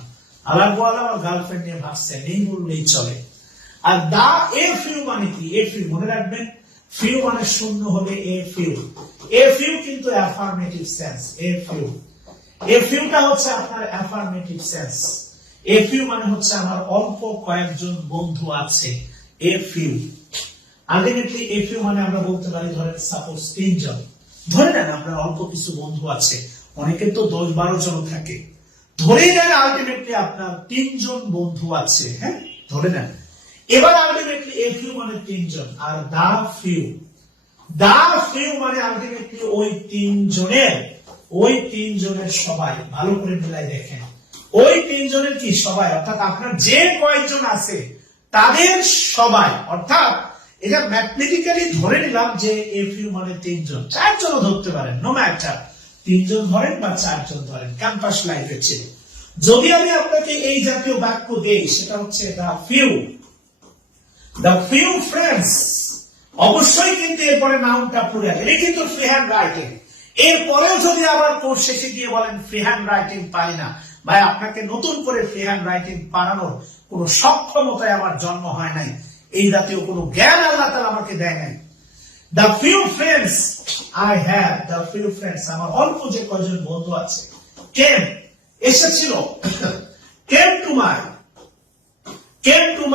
আলাপ বলা আমার গার্লফ্রেন্ড নিয়ে ভাবছে, নেই বললেই চলে। আর দা এ ফিউ মানে কি? এ ফিউ মনে রাখবেন, ফিউ মানে শূন্য হলে এ ফিউ। এ ফিউ কিন্তু অ্যাফার্মেটিভ সেন্স, এ ফিউ। এ ফিউটা হচ্ছে আপনার অ্যাফার্মেটিভ সেন্স। এ ফিউ মানে হচ্ছে আমার অল্প কয়েকজন বন্ধু আছে, a few. Ultimately a few মানে আমরা বলতে পারি ধরেন সাপোজ 3 জন, ধরে নেন আপনার অল্প কিছু বন্ধু আছে, অনেকের তো 10-12 জন থাকে, ধরে নেন আলটিমেটলি আপনার 3 জন বন্ধু আছে, হ্যাঁ ধরে নেন। এবার আলটিমেটলি এ ফিউ মানে 3 জন, আর দা ফিউ, দা ফিউ মানে আলটিমেটলি ওই 3 জনের সবাই। ভালো করে মিলাই দেখেন, ওই 3 জনের কি সবাই, অর্থাৎ আপনার যে কয়েকজন আছে তাদের সবাই, অর্থাৎ এটা ম্যাথমেটিক্যালি ধরে নিলাম যে এ ফিউ মানে 3 জন, 4 জনও ধরতে পারেন, নো ম্যাটার, 3 জন ধরেন বা 4 জন ধরেন, ক্যাম্পাস লাইফে ছিল। যদি আমি আপনাকে এই জাতীয় বাক্য দেই, সেটা হচ্ছে দ্য ফিউ ফ্রেন্ডস, অবশ্যই কিন্তু এরপরে নাউনটা প্লুরাল, এটা কিন্তু ফ্রি হ্যান্ড রাইটিং। এরপরেও যদি আবার কোর্স শেষে গিয়ে বলেন ফ্রি হ্যান্ড রাইটিং পারি না, ভাই আপনাকে নতুন করে ফ্রি হ্যান্ড রাইটিং পারানোর কোন সক্ষমতায় আমার জন্ম হয় নাই, এই জাতীয় কোন জ্ঞান আল্লাহ তাআলা আমাকে দেয় নাই। The few friends I have, the few friends আমার অল্প যে কয়জন বন্ধু আছে, কেম এসেছিল, কেম টু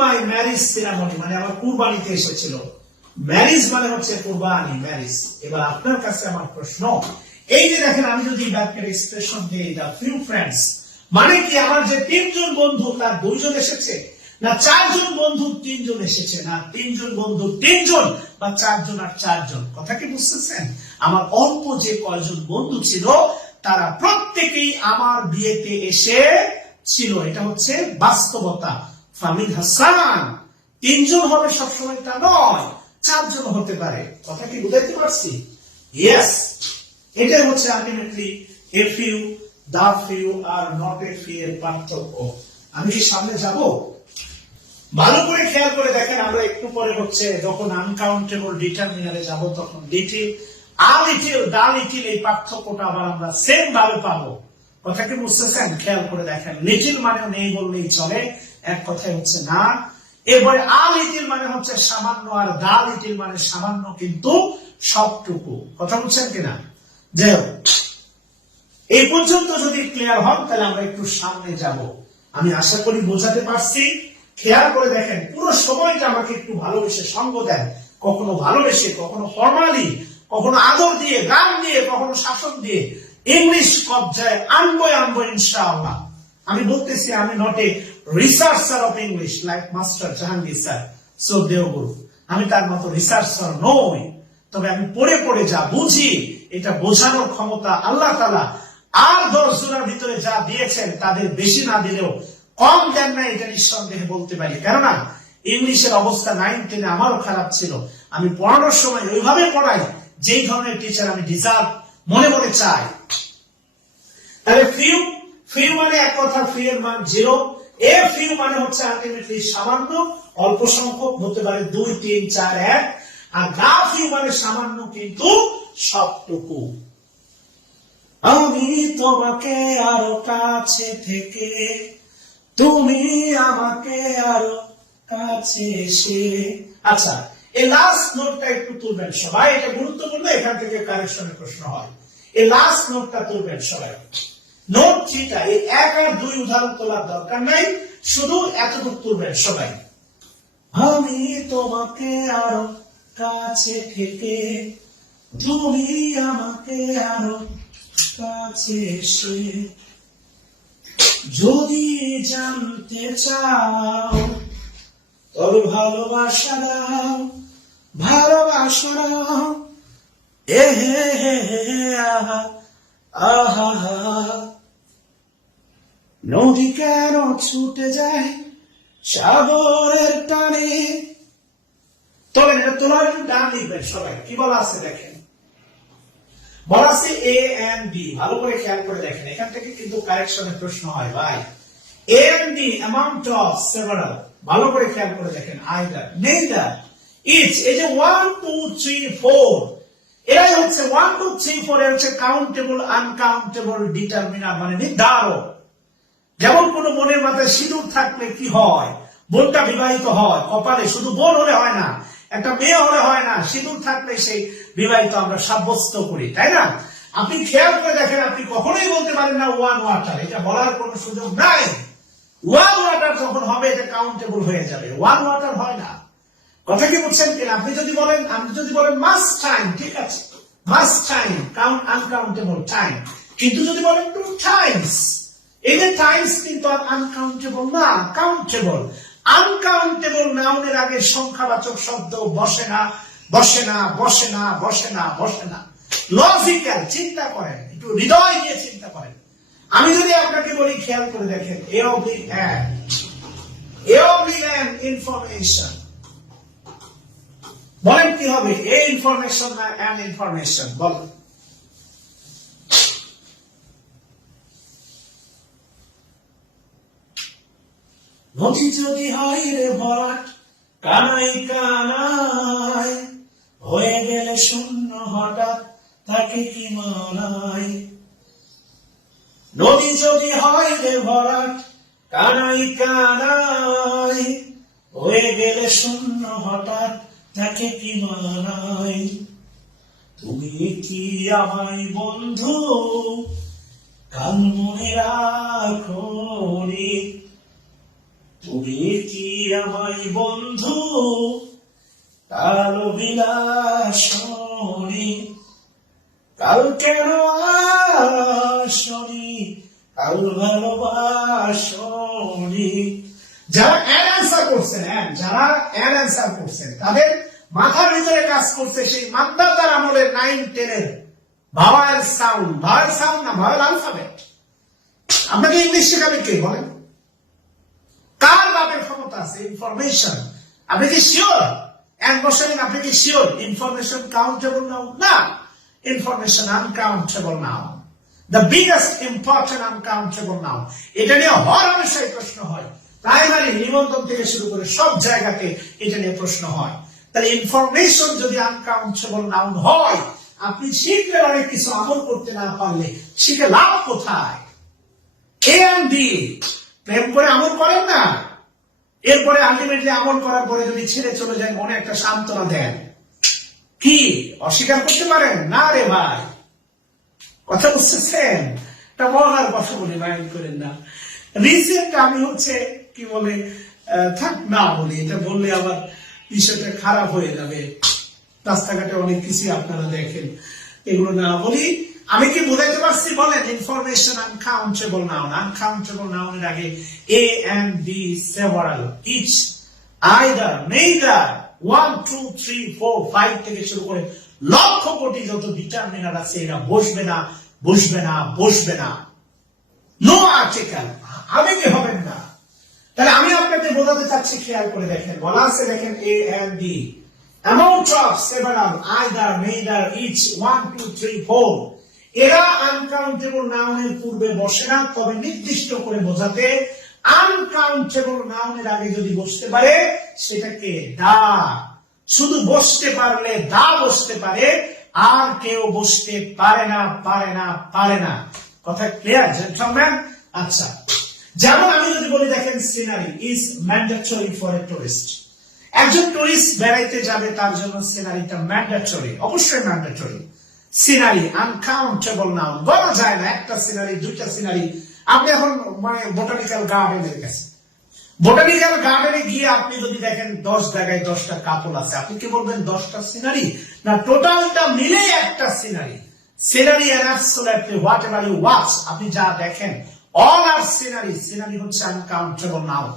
মাই ম্যারেজ সেরামনি মানে আমার কুরবানিতে এসেছিল। ম্যারেজ মানে হচ্ছে কুরবানি, ম্যারেজ। এবার আপনার কাছে আমার প্রশ্ন, এই যে দেখেন আমি যদি বাক্যের এক্সপ্রেশন দিই দ্য ফিউ ফ্রেন্ডস, মানে কি আমার যে 3 জন বন্ধু তার 2 জন এসেছে, না 4 জন বন্ধু 3 জন এসেছে, না 3 জন বন্ধু 3 জন, বা 4 জন আর 4 জন, কথা কি বুঝতেছেন? আমার অল্প যে কয়জন বন্ধু ছিল তারা প্রত্যেকেই আমার বিয়েতে এসে ছিল, এটা হচ্ছে বাস্তবতা। ফামিদ হাসান 3 জন হবে সবসময় তা নয়, 4 জন হতে পারে, কথা কি বুঝাইতে পারছি? ইয়েস, এটাই হচ্ছে ultimately a few, the few আর নট এ ফিউ এর পার্থক্য। আমি কি সামনে যাব? ভালো করে খেয়াল করে দেখেন, আমরা একটু পরে হচ্ছে যখন আনকাউন্টেবল ডিটারমিনারে যাব, তখন little, a little, the little, এই পার্থক্যটা আবার আমরা সেম ভাবে পাবো, কথা কি বুঝতেছেন? খেয়াল করে দেখেন, লিটিল মানেও নেই বললেই চলে, এক কথায় হচ্ছে না। এরপরে আ লিটিল মানে হচ্ছে সামান্য, আর দা লিটিল মানে সামান্য কিন্তু সবটুকু, কথা বুঝছেন কিনা? যাই হোক, এই পর্যন্ত যদি ক্লিয়ার হন তাহলে আমরা একটু সামনে যাব, আমি আশা করি বোঝাতে পারছি। খেয়াল করে দেখেন, পুরো সময়টা আমাকে একটু ভালোবেসে সঙ্গ দেন, কখনো ভালোবেসে, কখনো ফর্মালি, কখনো আদর দিয়ে, গান দিয়ে, কখনো শাসন দিয়ে, ইংলিশ কবজায় আনবো ইনশাআল্লাহ। আমি বলতেছি আমি not a researcher of English like master Jahangir sir, so দেওগুরু, আমি তার মতো রিসার্চার নই, তবে আমি পড়ে পড়ে যা বুঝি, এটা বোঝানোর ক্ষমতা আল্লাহ তাআলা আর 10 জনের ভিতরে যা দিয়েছেন তাদের বেশি না দিলেও কম দেন না, এটা নিঃসন্দেহে বলতে পারি। কেননা ইংলিশের অবস্থা 9-10 আমারও খারাপ ছিল, আমি পড়ানোর সময় ওইভাবে পড়াই যেই ধরনের টিচার আমি ডিজার্ভ মনে মনে চাই। তাহলে ফিউ, ফিউ মানে এক কথা ফিউ এর মান 0, এ ফিউ মানে হচ্ছে আলটিমেটলি সামান্য, অল্প সংখ্যক, হতে পারে 2, 3, 4, 1, আর দা ফিউ মানে সামান্য কিন্তু সবটুকু। আমি তোমাকে আরো কাছে থেকে, তুমি আমাকে আরো কাছে এসে। আচ্ছা, এই লাস্ট নোটটা একটু তুলবেন সবাই, এটা গুরুত্বপূর্ণ, এখান থেকে কারেকশনের প্রশ্ন হয়। এই লাস্ট নোটটা তুলবেন সবাই, নোট 3টা, এই 1 আর 2 উদাহরণ তোলার দরকার নাই, শুধু এতটুকু তুলবেন সবাই। আমি তোমাকে আরো কাছে থেকে, তুমি আমাকে আরো কাছে এসে, যদি জানতে চাও তবে ভালোবাসা দাও, ভালোবাসা দাও, এ হে হে হে আহা আহা নদী কেন ছুটে যায় সাগরের টানে। তোলেন, এটা তোলার ডান লিখবেন সবাই। কি বলা আছে দেখেন, বলা আছে এ এন্ড ডি। ভালো করে খেয়াল করে দেখেন, এখান থেকে কিন্তু কারেকশনের প্রশ্ন হয় ভাই। A and D amount of several, ভালো করে খেয়াল করে দেখেন। আইদার, নেইদার, ইচ, এই যে 1 2 3 4, এরাই হচ্ছে 1 2 3 4 এর হচ্ছে কাউন্টেবল আনকাউন্টেবল ডিটারমিনার, মানে নির্ধারক। যেমন কোন বোনের মাথায় সিঁদুর থাকলে কি হয়, বোনটা বিবাহিত হয়। কপালে শুধু বোন হলে হয় না, একটা মেয়ে হলে হয় না, সিঁদুর থাকলে সেই বিবাহিত আমরা সাব্যস্ত করি, তাই না? আপনি খেয়াল করে দেখেন, আপনি কখনোই বলতে পারেন না ওয়ান ওয়াটার, এটা বলার কোনো সুযোগ নাই। ওয়ান ওয়াটার যখন হবে এটা কাউন্টেবল হয়ে যাবে, ওয়ান ওয়াটার হয় না। কথা কি বুঝছেন কিনা? আপনি যদি বলেন মাস টাইম, ঠিক আছে, মাস টাইম কাউন্ট আনকাউন্টেবল টাইম, কিন্তু যদি বলেন 2 টাইমস, এই যে টাইমস কিন্তু আনকাউন্টেবল না, কাউন্টেবল। আনকাউন্টেবল নাউনের আগে সংখ্যাবাচক শব্দ বসে না, বসে না, বসে না, বসে না, বসে না। লজিক্যাল চিন্তা করেন, একটু হৃদয় দিয়ে চিন্তা করেন। আমি যদি আপনাকে বলি, খেয়াল করে দেখেন, এ অবলিক অ্যান্ড ইনফরমেশন, বলেন কি হবে? এ ইনফরমেশন না অ্যান্ড ইনফরমেশন? বলেন। নদী যদি হয় রে ভরাট, কানাই কানাই, হয়ে গেলে শূন্য হঠাৎ, তাকে কি মানায়? নদী যদি হয় রে ভরাট, কানাই কানাই, হয়ে গেলে শূন্য হঠাৎ, তাকে কি মানায়? তুমি কি আমায় বন্ধু কাল মনে রাখো রে, তুমি কি আমায় বন্ধু কাল বিলাসনি, কাল কেন আসনি, কাল ভালোবাসনি। যারা অ্যান্সার করছেন, যারা অ্যান্সার করছেন, তাদের মাথার ভিতরে কাজ করছে সেই মাদ্রাদার আমলের 9 10 এর ভাওয়াল সাউন্ড, ভাওয়াল সাউন্ড না, ভাওয়াল অ্যালফাবেট। আপনাকে ইংলিশ শেখাবে কে বলেন? কার বাপের ক্ষমতা আছে? ইনফরমেশন। আপনি কি শিওর? এন্ড বসেন, আপনি কি শিওর ইনফরমেশন কাউন্টেবল নাও? না, information uncountable noun, the biggest important uncountable noun. এটা নিয়ে হর হামেশাই প্রশ্ন হয়, প্রাইমারি নিবন্ধন থেকে শুরু করে সব জায়গাতে এটা নিয়ে প্রশ্ন হয়। তাহলে ইনফরমেশন যদি আনকাউন্টেবল নাউন হয়, আপনি শিখলে অনেক কিছু, আমল করতে না পারলে শিখে লাভ কোথায়? এ এন্ড ডি প্রেম করে আমল করেন না, এরপরে আলটিমেটলি আমল করার পরে যদি ছেড়ে চলে যায়, মনে একটা সান্ত্বনা দেন, কি অস্বীকার করতে পারেন না? রে ভাই, কথা বুঝতেছেন? এটা মজার কথা বলি, মাইন্ড করেন না। রিসেন্ট আমি হচ্ছে কি বলে, থাক না বলি, এটা বললে আবার বিষয়টা খারাপ হয়ে যাবে। রাস্তাঘাটে অনেক কিছু আপনারা দেখেন, এগুলো না বলি। আমি কি বুঝাইতে পারছি বলেন? ইনফরমেশন আনকাউন্টেবল নাউন, আনকাউন্টেবল নাউনের আগে A and B, several, each, either, neither, 1 2 3 4 5 থেকে শুরু করে লক্ষ কোটি যত ডিটারমিনার আছে, এরা বসবে না, বসবে না, বসবে না। নো আর্টিকেল, আবেগে হবেন না। তাহলে আমি আপনাকে বোঝাতে চাচ্ছি, খেয়াল করে দেখেন, বলা আছে দেখেন A and B, amount of several, either, neither, each, 1 2 3 4, এরা আনকাউন্টেবল নাউনের পূর্বে বসে না, তবে নির্দিষ্ট করে বোঝাতে আনকাউন্টেবল নাউনের আগে যদি বসতে পারে সেটাকে দা, শুধু বসতে পারলে দা বসতে পারে, আর কেউ বসতে পারে না, পারে না, পারে না। কথা ক্লিয়ার জেন্টলম্যান? আচ্ছা, যেমন আমি যদি বলি দেখেন, scenery is mandatory for a tourist. একজন টুরিস্ট বেড়াইতে যাবে, তার জন্য সিনারিটা ম্যান্ডেটরি, অবশ্যই ম্যান্ডেটরি। সিনারি আনকাউন্টেবল নাউন, বলা যায় না একটা সিনারি, দুইটা সিনারি। আপনি এখন মানে বোটানিক্যাল গার্ডেনের কাছে, বোটানিক্যাল গার্ডেনে গিয়ে আপনি যদি দেখেন 10 জায়গায় 10টা কাপল আছে, আপনি কি বলবেন 10টা সিনারি? না, টোটালটা মিলে একটা scenery. Scenery and absolutely whatever you watch, আপনি যা দেখেন অল আর সিনারি। সিনারি হচ্ছে আনকাউন্টেবল নাউন।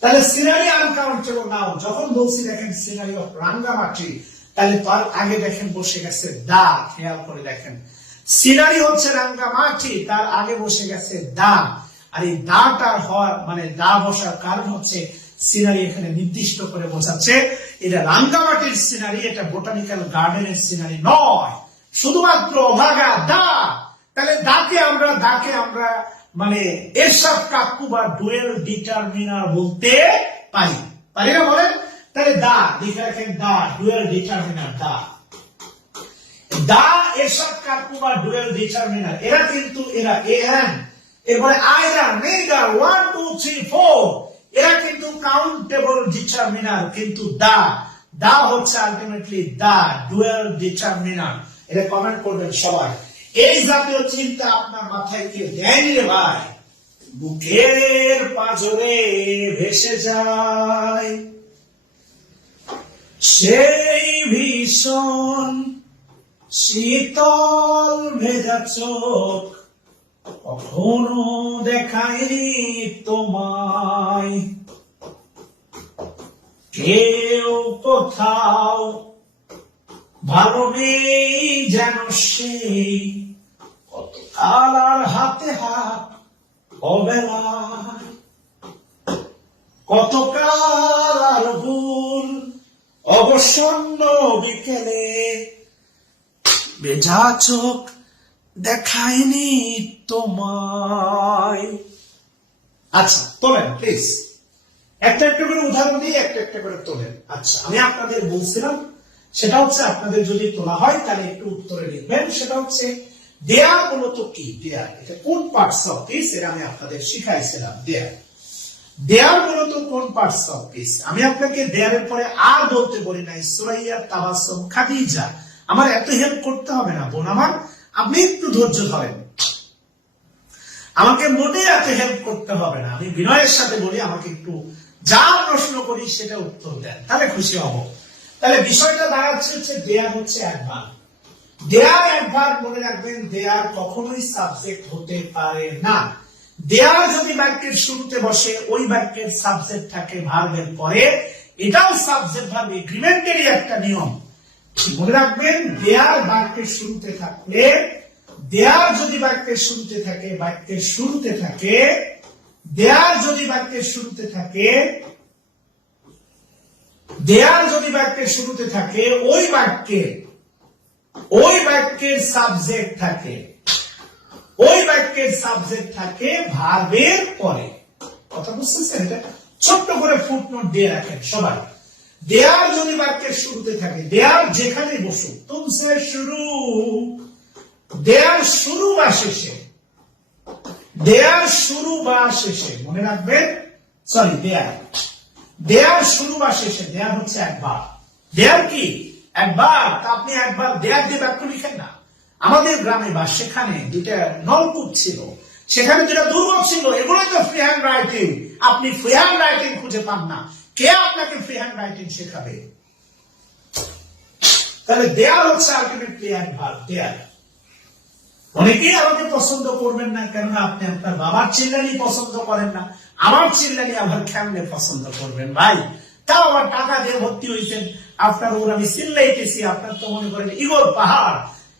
তাহলে সিনারি আনকাউন্টেবল নাউন। যখন বলছি দেখেন সিনারি অফ রাঙ্গামাটি, তাহলে তার আগে দেখেন বসে গেছে দা, খেয়াল করে দেখেন। সিনারি হচ্ছে রাঙ্গামাটি, তার আগে বসে গেছে দা। আর এই দাটার হওয়ার মানে দা বসার কারণ হচ্ছে সিনারি এখানে নির্দিষ্ট করে বোঝাচ্ছে এটা রাঙ্গামাটির সিনারি, এটা বোটানিক্যাল গার্ডেনের সিনারি নয়, শুধুমাত্র অভাগা দা। তাহলে দাকে আমরা মানে এরশাদ কাকু বা ডুয়েল ডিটারমিনার বলতে পারি না বলেন? তাহলে দা লিখে রাখেন, দা ডুয়েল ডিটারমিনার, দা এরশাদ কাকু বা ডুয়েল ডিটারমিনার। এরা কিন্তু এরা এন এরপরে আয়রা নেগা 1 2 3 4 এরা কিন্তু কাউন্টেবল ডিটারমিনার, কিন্তু দা হচ্ছে আলটিমেটলি দা ডুয়েল ডিটারমিনার। এটা কমেন্ট করবেন সবাই। এই জাতীয় চিন্তা আপনার মাথায় কে দেয়নি রে ভাই? বুকের পাঁজরে ভেসে যায় সেই ভীষণ শীতল ভেজা চোখ, কখনো দেখায়নি তোমায় কেউ কোথাও, ভালো নেই যেন সেই কত কালার হাতে হাত অবেলায়, কত কালার ভুল অবসন্ন বিকেলে, বেজা চোখ দেখায়নি তোমায়। আচ্ছা তোলেন প্লিজ, একটা একটা করে উদাহরণ দিয়ে একটা করে তোলেন। আচ্ছা আমি আপনাদের বলছিলাম সেটা হচ্ছে আপনাদের যদি তোলা হয় তাহলে একটু উত্তরে লিখবেন। সেটা হচ্ছে দেয়ার মূলত কি, দেয়ার এটা কোন পার্টস অফ দিস, এটা আমি আপনাদের শিখাইছিলাম। দেয়ার মূলত কোন পার্টস অফ দিস, আমি আপনাকে দেয়ারের পরে আর বলতে বলি নাই সুরাইয়া, তাবাসসুম, খাদিজা। আমার এত হেল্প করতে হবে না বোন আমার, আপনি একটু ধৈর্য ধরেন, আমাকে মোটেই এত হেল্প করতে হবে না। আমি বিনয়ের সাথে বলি আমাকে একটু যা প্রশ্ন করি সেটা উত্তর দেন, তাহলে খুশি হব। তাহলে বিষয়টা দাঁড়াচ্ছে হচ্ছে দেয়ার হচ্ছে একবার, দেয়ার একবার মনে রাখবেন, দেয়ার কখনোই সাবজেক্ট হতে পারে না। দেয়ার যদি বাক্যের শুরুতে বসে ওই বাক্যের সাবজেক্ট থাকে ভার্বের পরে, এটাও সাবজেক্ট ভার্ব এগ্রিমেন্টেরই একটা নিয়ম। মনে রাখবেন দেয়ার বাক্যের শুরুতে থাকলে, দেয়ার যদি বাক্যের শুরুতে থাকে, বাক্যের শুরুতে থাকে, দেয়ার যদি বাক্যের শুরুতে থাকে, দেয়ার যদি বাক্যের শুরুতে থাকে, ওই বাক্যের সাবজেক্ট থাকে, ওই বাক্যের সাবজেক্ট থাকে ভার্বের পরে। কথা বুঝতেছেন? এটা ছোট্ট করে ফুটনোট দিয়ে রাখেন সবাই। দেয়ার যদি বাক্যের শুরুতে থাকে, দেয়ার যেখানে বসুক, তুমসে শুরু, দেয়ার শুরু বা শেষে, দেয়ার শুরু বা শেষে মনে রাখবেন, সরি দেয়ার শুরু বা শেষে, দেয়ার হচ্ছে একবার। দেয়ার কি একবার? তা আপনি একবার দেয়ার দিয়ে বাক্য লিখেন না। আমাদের গ্রামে বা সেখানে দুইটা নলকূপ ছিল, সেখানে যেটা দুর্বল ছিল, এগুলোই তো ফ্রি হ্যান্ড রাইটিং। আপনি ফ্রি হ্যান্ড রাইটিং খুঁজে পান না, কে আপনাকে ফ্রি হ্যান্ড রাইটিং শেখাবে? তাহলে দেয়ার হচ্ছে আলটিমেটলি একবার, দেয়ার। অনেকেই আমাকে পছন্দ করবেন না, কেননা আপনি আপনার বাবার চিল্লানি পছন্দ করেন না। আমার চিল্লানি আবার কেমনে পছন্দ করবেন ভাই? তাও আবার টাকা দিয়ে ভর্তি হয়েছেন, আপনার ওর আমি চিল্লাইতেছি, আপনার তো মনে করেন ইগোর পাহাড়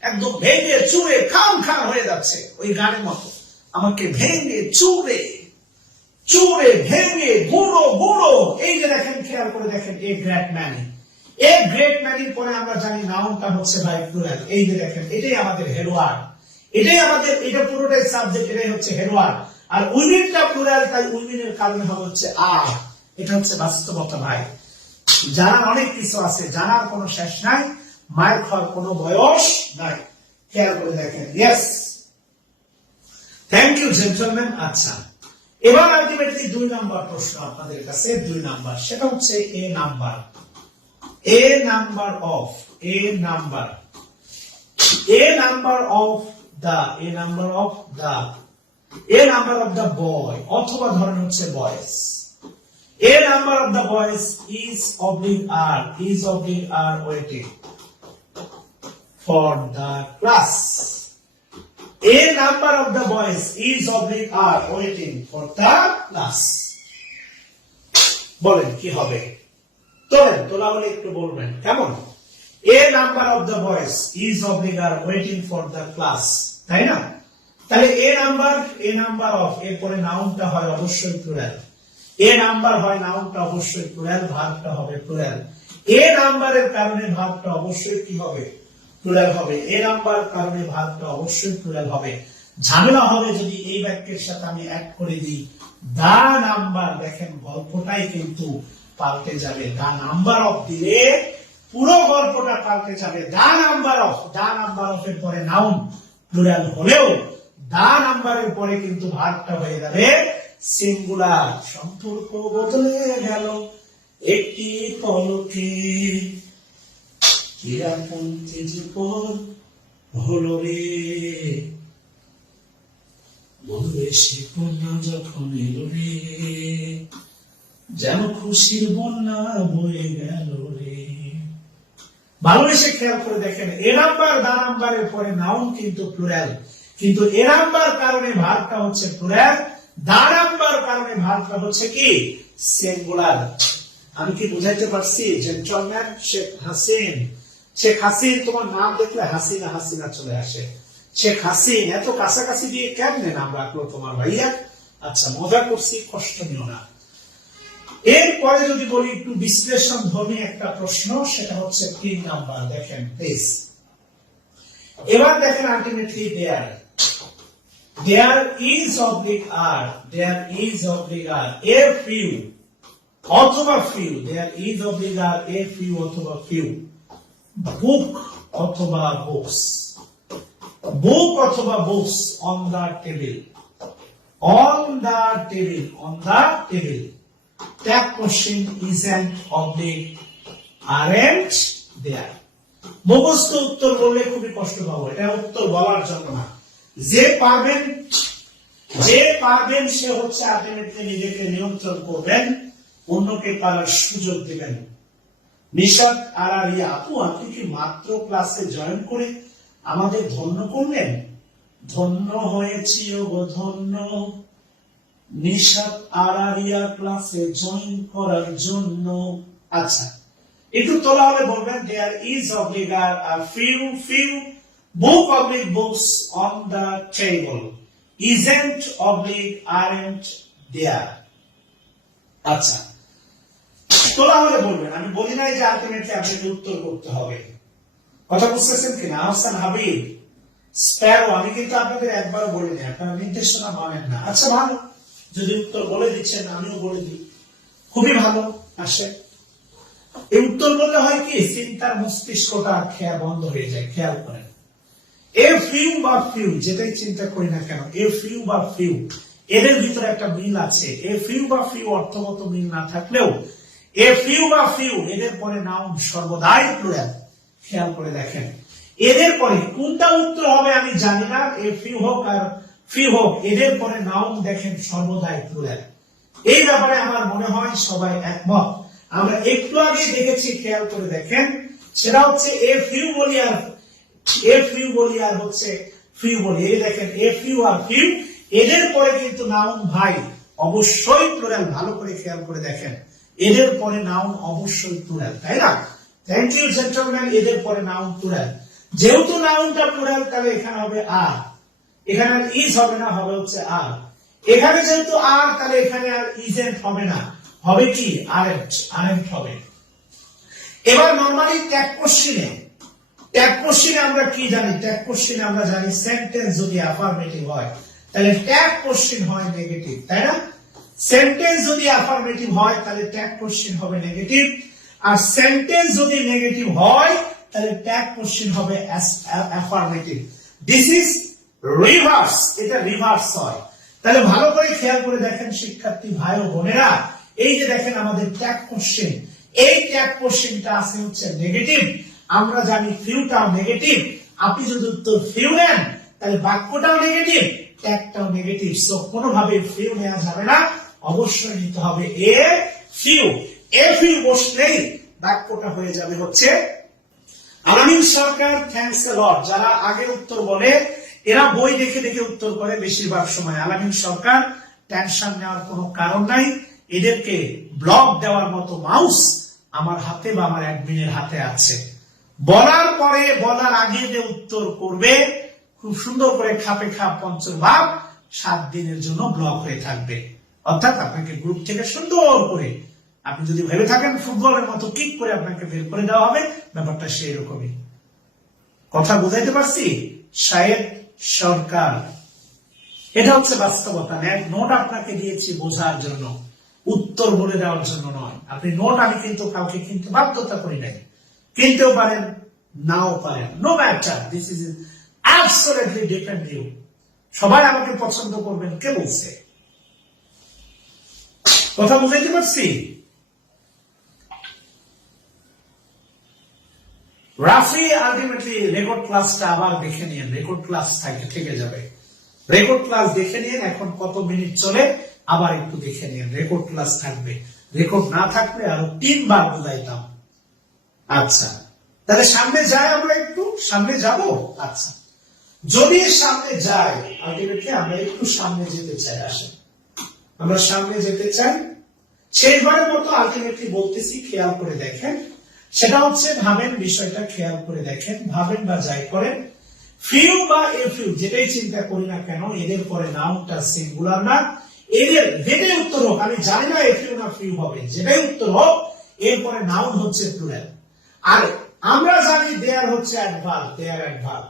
একদম ভেঙে চুরে খান হয়ে যাচ্ছে ওই গানের মতো। আমাকে ভেঙে চুরে ভেঙে গুঁড়ো। এই যে দেখেন, খেয়াল করে দেখেন, a great many, a great ম্যানির পরে আমরা জানি নাউনটা হচ্ছে বাই প্লুরাল। এই যে দেখেন, এটাই আমাদের হেরোয়ার, এটাই আমাদের, এটা পুরোটাই সাবজেক্ট, এটাই হচ্ছে হেরোয়ার। আর উইমেনটা প্লুরাল, তাই উইমেনের কারণে হবে হচ্ছে আর। এটা হচ্ছে বাস্তবতা ভাই। জানার অনেক কিছু আছে, জানার কোনো শেষ নাই, মায়ের খাওয়ার কোনো বয়স নাই। খেয়াল করে দেখেন। Yes, thank you gentleman. আচ্ছা এবার আলটিমেটলি 2 নাম্বার প্রশ্ন আপনাদের কাছে, 2 নাম্বার, সেটা হচ্ছে এ নাম্বার অফ দ্য বয়, অথবা ধরেন হচ্ছে বয়েস। A number of the boys is waiting for the class. A number of the boys is waiting for the class. বলেন কি হবে? তোলা হলে একটু বলবেন কেমন? A number of the boys is obliger waiting for the class, তাই না? তাহলে এ নাম্বার অফ, এরপরে নাউনটা হয় অবশ্যই প্লুরাল। এ নাম্বার হয় নাউনটা অবশ্যই প্লুরাল, ভার্বটা হবে প্লুরাল। এ নাম্বারের কারণে ভার্বটা অবশ্যই কি হবে? প্লুরাল হবে। এ নাম্বার কারণে ভার্বটা অবশ্যই প্লুরাল হবে। ঝামেলা হবে যদি এই বাক্যের সাথে আমি অ্যাড করে দিই দা নাম্বার, দেখেন গল্পটাই কিন্তু পাল্টে যাবে। দা নাম্বার অফ দিলে পুরো গল্পটা পাল্টে যাবে। দা নাম্বার অফ এর পরে নাউন প্লুরাল হলেও দা নাম্বারের পরে কিন্তু ভার্বটা হয়ে যাবে সিঙ্গুলার। সম্পর্ক বদলে গেল একটি পলকে, কিরকম তেজ পর হলো রে, বলবে সে কন্যা যখন এলো রে, যেন খুশির বন্যা বয়ে গেল রে। ভালোবেসে খেয়াল করে দেখেন, এ নাম্বার দা নাম্বারের পরে নাউন কিন্তু প্লুরাল, কিন্তু এ নাম্বার কারণে ভার্বটা হচ্ছে প্লুরাল, দা নাম্বার কারণে ভার্বটা হচ্ছে কি সিঙ্গুলার। আমি কি বুঝাইতে পারছি? জেন্টলম্যান শেখ হাসিন, শেখ হাসিন তোমার নাম দেখলে হাসিনা হাসিনা চলে আসে। শেখ হাসিন এত কাছাকাছি দিয়ে কেমনে নাম রাখলো তোমার ভাইয়া? আচ্ছা, মজা করছি, কষ্ট নিও না। এরপরে যদি বলি একটু বিশ্লেষণ ধর্মী একটা প্রশ্ন, সেটা হচ্ছে 3 নাম্বার। দেখেন প্লিজ, এবার দেখেন ultimately there is oblique are, there is oblique are a few অথবা few, there is oblique are a few অথবা few, book অথবা books, book অথবা books on the table, on the table, on the table. That question isn't oblique, aren't there. মুখস্থ উত্তর বললে খুবই কষ্ট পাবো, এটা উত্তর বলার জন্য না। যে পারবেন সে হচ্ছে আলটিমেটলি নিজেকে নিয়ন্ত্রণ করবেন, অন্যকে পারার সুযোগ দিবেন। নিশাত আরারিয়া আপু, আপনি কি মাত্র ক্লাসে জয়েন করে আমাদের ধন্য করলেন? ধন্য হয়েছি ও ধন্য, নিশাত আরারিয়া ক্লাসে জয়েন করার জন্য। আচ্ছা, একটু তোলা হলে বলবেন there is oblique are a few book oblique books on the table, isn't oblique aren't there. আচ্ছা, তোলা হলে বলবেন, আমি বলি নাই যে আলটিমেটলি আপনাকে উত্তর করতে হবে। কথা বুঝতেছেন কিনা? আহসান হাবিব স্প্যারো, আমি কিন্তু আপনাদের একবার বলি না, আপনারা নির্দেশনা মানেন না। আচ্ছা ভালো, যদি উত্তর বলে দিচ্ছেন আমিও বলে দিই, খুবই ভালো। আসে, এই উত্তর বললে হয় কি, চিন্তার মস্তিষ্কটা খেয়া বন্ধ হয়ে যায়। খেয়াল করেন, এ ফিউ বা ফিউ যেটাই চিন্তা করি না কেন, এ ফিউ বা ফিউ এদের ভিতরে একটা মিল আছে। এ ফিউ বা ফিউ অর্থগত মিল না থাকলেও এ ফিউ বা ফিউ এদের পরে নাউন সর্বদাই প্লুরাল। খেয়াল করে দেখেন, এদের পরে কোনটা উত্তর হবে আমি জানি না, এ ফিউ হোক আর ফিউ হোক, এদের পরে নাউন দেখেন সর্বদাই প্লুরাল। এই ব্যাপারে আমার মনে হয় সবাই একমত। আমরা একটু আগে দেখেছি, খেয়াল করে দেখেন, সেটা হচ্ছে এ ফিউ বলি আর হচ্ছে ফিউ বলি। এই দেখেন, এ ফিউ আর ফিউ এদের পরে কিন্তু নাউন ভাই অবশ্যই প্লুরাল। ভালো করে খেয়াল করে দেখেন, এদের পরে নাউন অবশ্যই প্লুরাল, তাই না? থ্যাংক ইউ জেন্টলম্যান, এদের পরে নাউন প্লুরাল। যেহেতু নাউনটা প্লুরাল, তাহলে এখানে হবে আর, এখানে আর ইজ হবে না, হবে হচ্ছে আর। এখানে যেহেতু আর, তাহলে এখানে আর ইজেন্ট হবে না, হবে কি আরেন্ট হবে। এবার নরমালি ট্যাগ কোশ্চেনে আমরা কি জানি? ট্যাগ কোশ্চেনে আমরা জানি সেন্টেন্স যদি অ্যাফার্মেটিভ হয় তাহলে ট্যাগ কোশ্চেন হয় নেগেটিভ, তাই না? সেন্টেন্স যদি অ্যাফার্মেটিভ হয় তাহলে ট্যাগ কোশ্চেন হবে নেগেটিভ, আর সেন্টেন্স যদি নেগেটিভ হয় তাহলে ট্যাগ কোশ্চেন হবে অ্যাফার্মেটিভ। দিস ইজ রিভার্স, এটা রিভার্স হয়। তাহলে ভালো করে খেয়াল করে দেখেন শিক্ষার্থী ভাই ও বোনেরা, এই যে দেখেন আমাদের ট্যাগ কোশ্চেন, এই ট্যাগ কোশ্চেনটা আছে হচ্ছে নেগেটিভ। আমরা জানি ফিউটাও নেগেটিভ। আপনি যদি উত্তর ফিউ নেন তাহলে বাক্যটাও নেগেটিভ, ট্যাগটাও নেগেটিভ। সো কোনোভাবে ফিউ নেওয়া যাবে না, অবশ্যই নিতে হবে এ ফিউ। এ ফিউ বসলেই বাক্যটা হয়ে যাবে হচ্ছে আলামিন সরকার, থ্যাঙ্কস এ লট। যারা আগে উত্তর বলে এরা বই দেখে দেখে উত্তর করে বেশিরভাগ সময়। আলামিন সরকার, টেনশন নেওয়ার কোনো কারণ নাই, এদেরকে ব্লক দেওয়ার মতো মাউস আমার হাতে বা আমার অ্যাডমিনের হাতে আছে। বলার পরে বলার আগে যে উত্তর করবে খুব সুন্দর করে খাপে খাপ পঞ্চভাব 7 দিনের জন্য ব্লক হয়ে থাকবে। অর্থাৎ আপনাকে গ্রুপ থেকে সুন্দর করে, আপনি যদি ভেবে থাকেন ফুটবলের মতো কিক করে আপনাকে বের করে দেওয়া হবে, ব্যাপারটা সেই রকমই। কথা বুঝাইতে পারছি? শায়েদ সরকার, এটা হচ্ছে বাস্তবতা। নোট আপনাকে দিয়েছি বোঝার জন্য, উত্তর বলে দেওয়ার জন্য নয়। আপনি নোট আমি কিন্তু কাউকে কিনতে বাধ্যতা করি নাই, কিনতেও পারেন নাও পারেন, no matter, this is absolutely depend you. সবাই আমাকে পছন্দ করবেন কে বলছে? কথা বুঝাইতে পারছি? রাফি আলটিমেটলি রেকর্ড ক্লাসটা আবার দেখে নিন, রেকর্ড ক্লাস থেকে যাবে, রেকর্ড ক্লাস দেখে নিন। এখন কত মিনিট চলে আবার একটু দেখে নিন, রেকর্ড ক্লাস থাকবে। রেকর্ড না থাকলে আরো 3 বার বুঝাইতাম। আচ্ছা, তাহলে সামনে যাই, আমরা একটু সামনে যাব। আচ্ছা, যদি সামনে যাই, আলটিমেটলি আমরা একটু সামনে যেতে চাই। আসেন আমরা সামনে যেতে চাই। শেষবারের মতো আলটিমেটলি বলতেছি, খেয়াল করে দেখেন। সেটা হচ্ছে ভাবেন, বিষয়টা খেয়াল করে দেখেন, ভাবেন বা যাই করেন, ফিউ বা এফিউ যেটাই চিন্তা করি না কেন, এদের পরে নাউনটা সিঙ্গুলার না, এদের যেটাই উত্তর হোক, আমি জানি না এফিউ না ফিউ হবে, যেটাই উত্তর হোক এরপরে নাউন হচ্ছে প্লুরাল। আর আমরা জানি দেয়ার হচ্ছে অ্যাডভার্ব, দেয়ার অ্যাডভার্ব।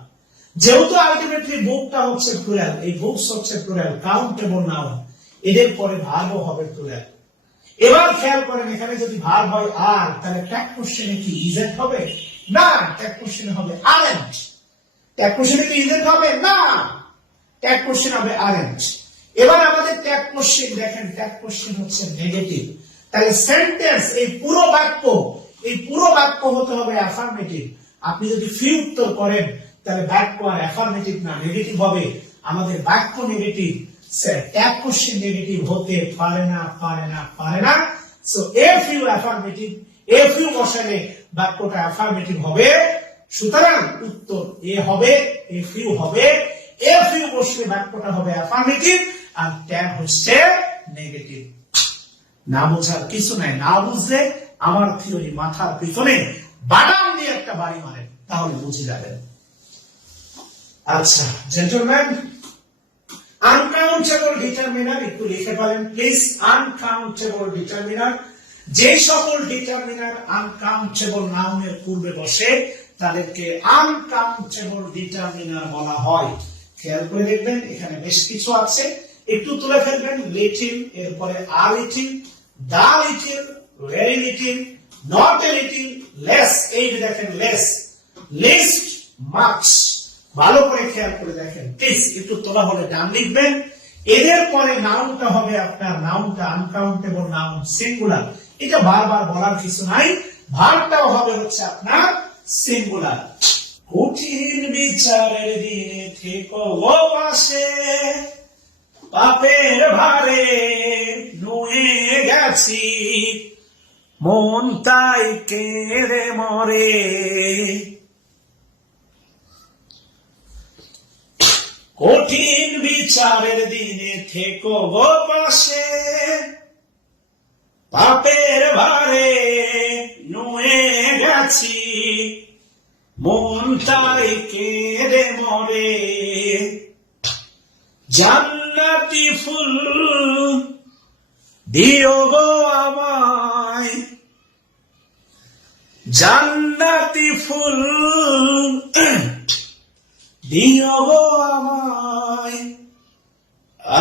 যেহেতু আলটিমেটলি বুকটা হচ্ছে প্লুরাল, এই বুকস হচ্ছে প্লুরাল, কাউন্টেবল নাউন, এদের পরে ভার্বও হবে প্লুরাল। এবার খেয়াল করেন, এখানে যদি ভার্ব হয় আর, তাহলে ট্যাগ কোশ্চেনে কি ইজেন্ট হবে? না, ট্যাগ কোশ্চেনে হবে আরেন্ট। ট্যাগ কোশ্চেনে কি ইজেন্ট হবে? না, ট্যাগ কোশ্চেন হবে আরেন্ট। এবার আমাদের ট্যাগ কোশ্চেন দেখেন, ট্যাগ কোশ্চেন হচ্ছে নেগেটিভ। তাহলে সেন্টেন্স, এই পুরো বাক্য হতে হবে অ্যাফার্মেটিভ। আপনি যদি ফি উত্তর করেন তাহলে বাক্য আর অ্যাফার্মেটিভ না, নেগেটিভ হবে। আমাদের বাক্য নেগেটিভ, ট্যাগ কোশ্চেন নেগেটিভ হতে পারে না। So F U affirmative, F U বসালে বাক্যটা অ্যাফার্মেটিভ হবে। সুতরাং উত্তর এ হবে, এফ ইউ হবে। এফ ইউ বসলে বাক্যটা হবে অ্যাফার্মেটিভ, আর ট্যাগ হচ্ছে নেগেটিভ। না বোঝার কিছু নাই, না বুঝলে আমার থিওরি মাথার পিছনে বাদাম দিয়ে একটা বাড়ি মারেন, তাহলে বুঝে যাবেন। আচ্ছা জেন্টলম্যান, আনকাউন্টেবল ডিটারমিনার একটু লিখে ফেলেন প্লিজ। আনকাউন্টেবল ডিটারমিনার, যে সকল ডিটারমিনার আনকাউন্টেবল নাউনের পূর্বে বসে তাদেরকে আনকাউন্টেবল ডিটারমিনার বলা হয়। খেয়াল করে দেখবেন, এখানে বেশ কিছু আছে, একটু তুলে ফেলবেন। লিটিল, এরপরে a little, the little, very little, not a little, less, এই যে দেখেন লেস, লিস্ট, মাচ। ভালো করে খেয়াল করে দেখেন প্লিজ, একটু তোলা হলে ডান লিখবেন। এদের পরে নাউনটা হবে আপনার, নাউনটা আনকাউন্টেবল নাউন সিঙ্গুলার, এটা বারবার বলার কিছু নাই। ভার্বটাও হবে হচ্ছে আপনার সিঙ্গুলার। কঠিন বিচারের দিনে থেকো ও পাশে, পাপের ভারে নুয়ে গেছি, মন তাই কেঁদে মরে। কঠিন বিচারের দিনে থেকো গো পাশে, পাপের ভারে নুয়ে গেছি, মন তাই কেঁদে মরে। জান্নাতি ফুল দিও গো আমায়, জান্নাতি ফুল দিও গো আমায়,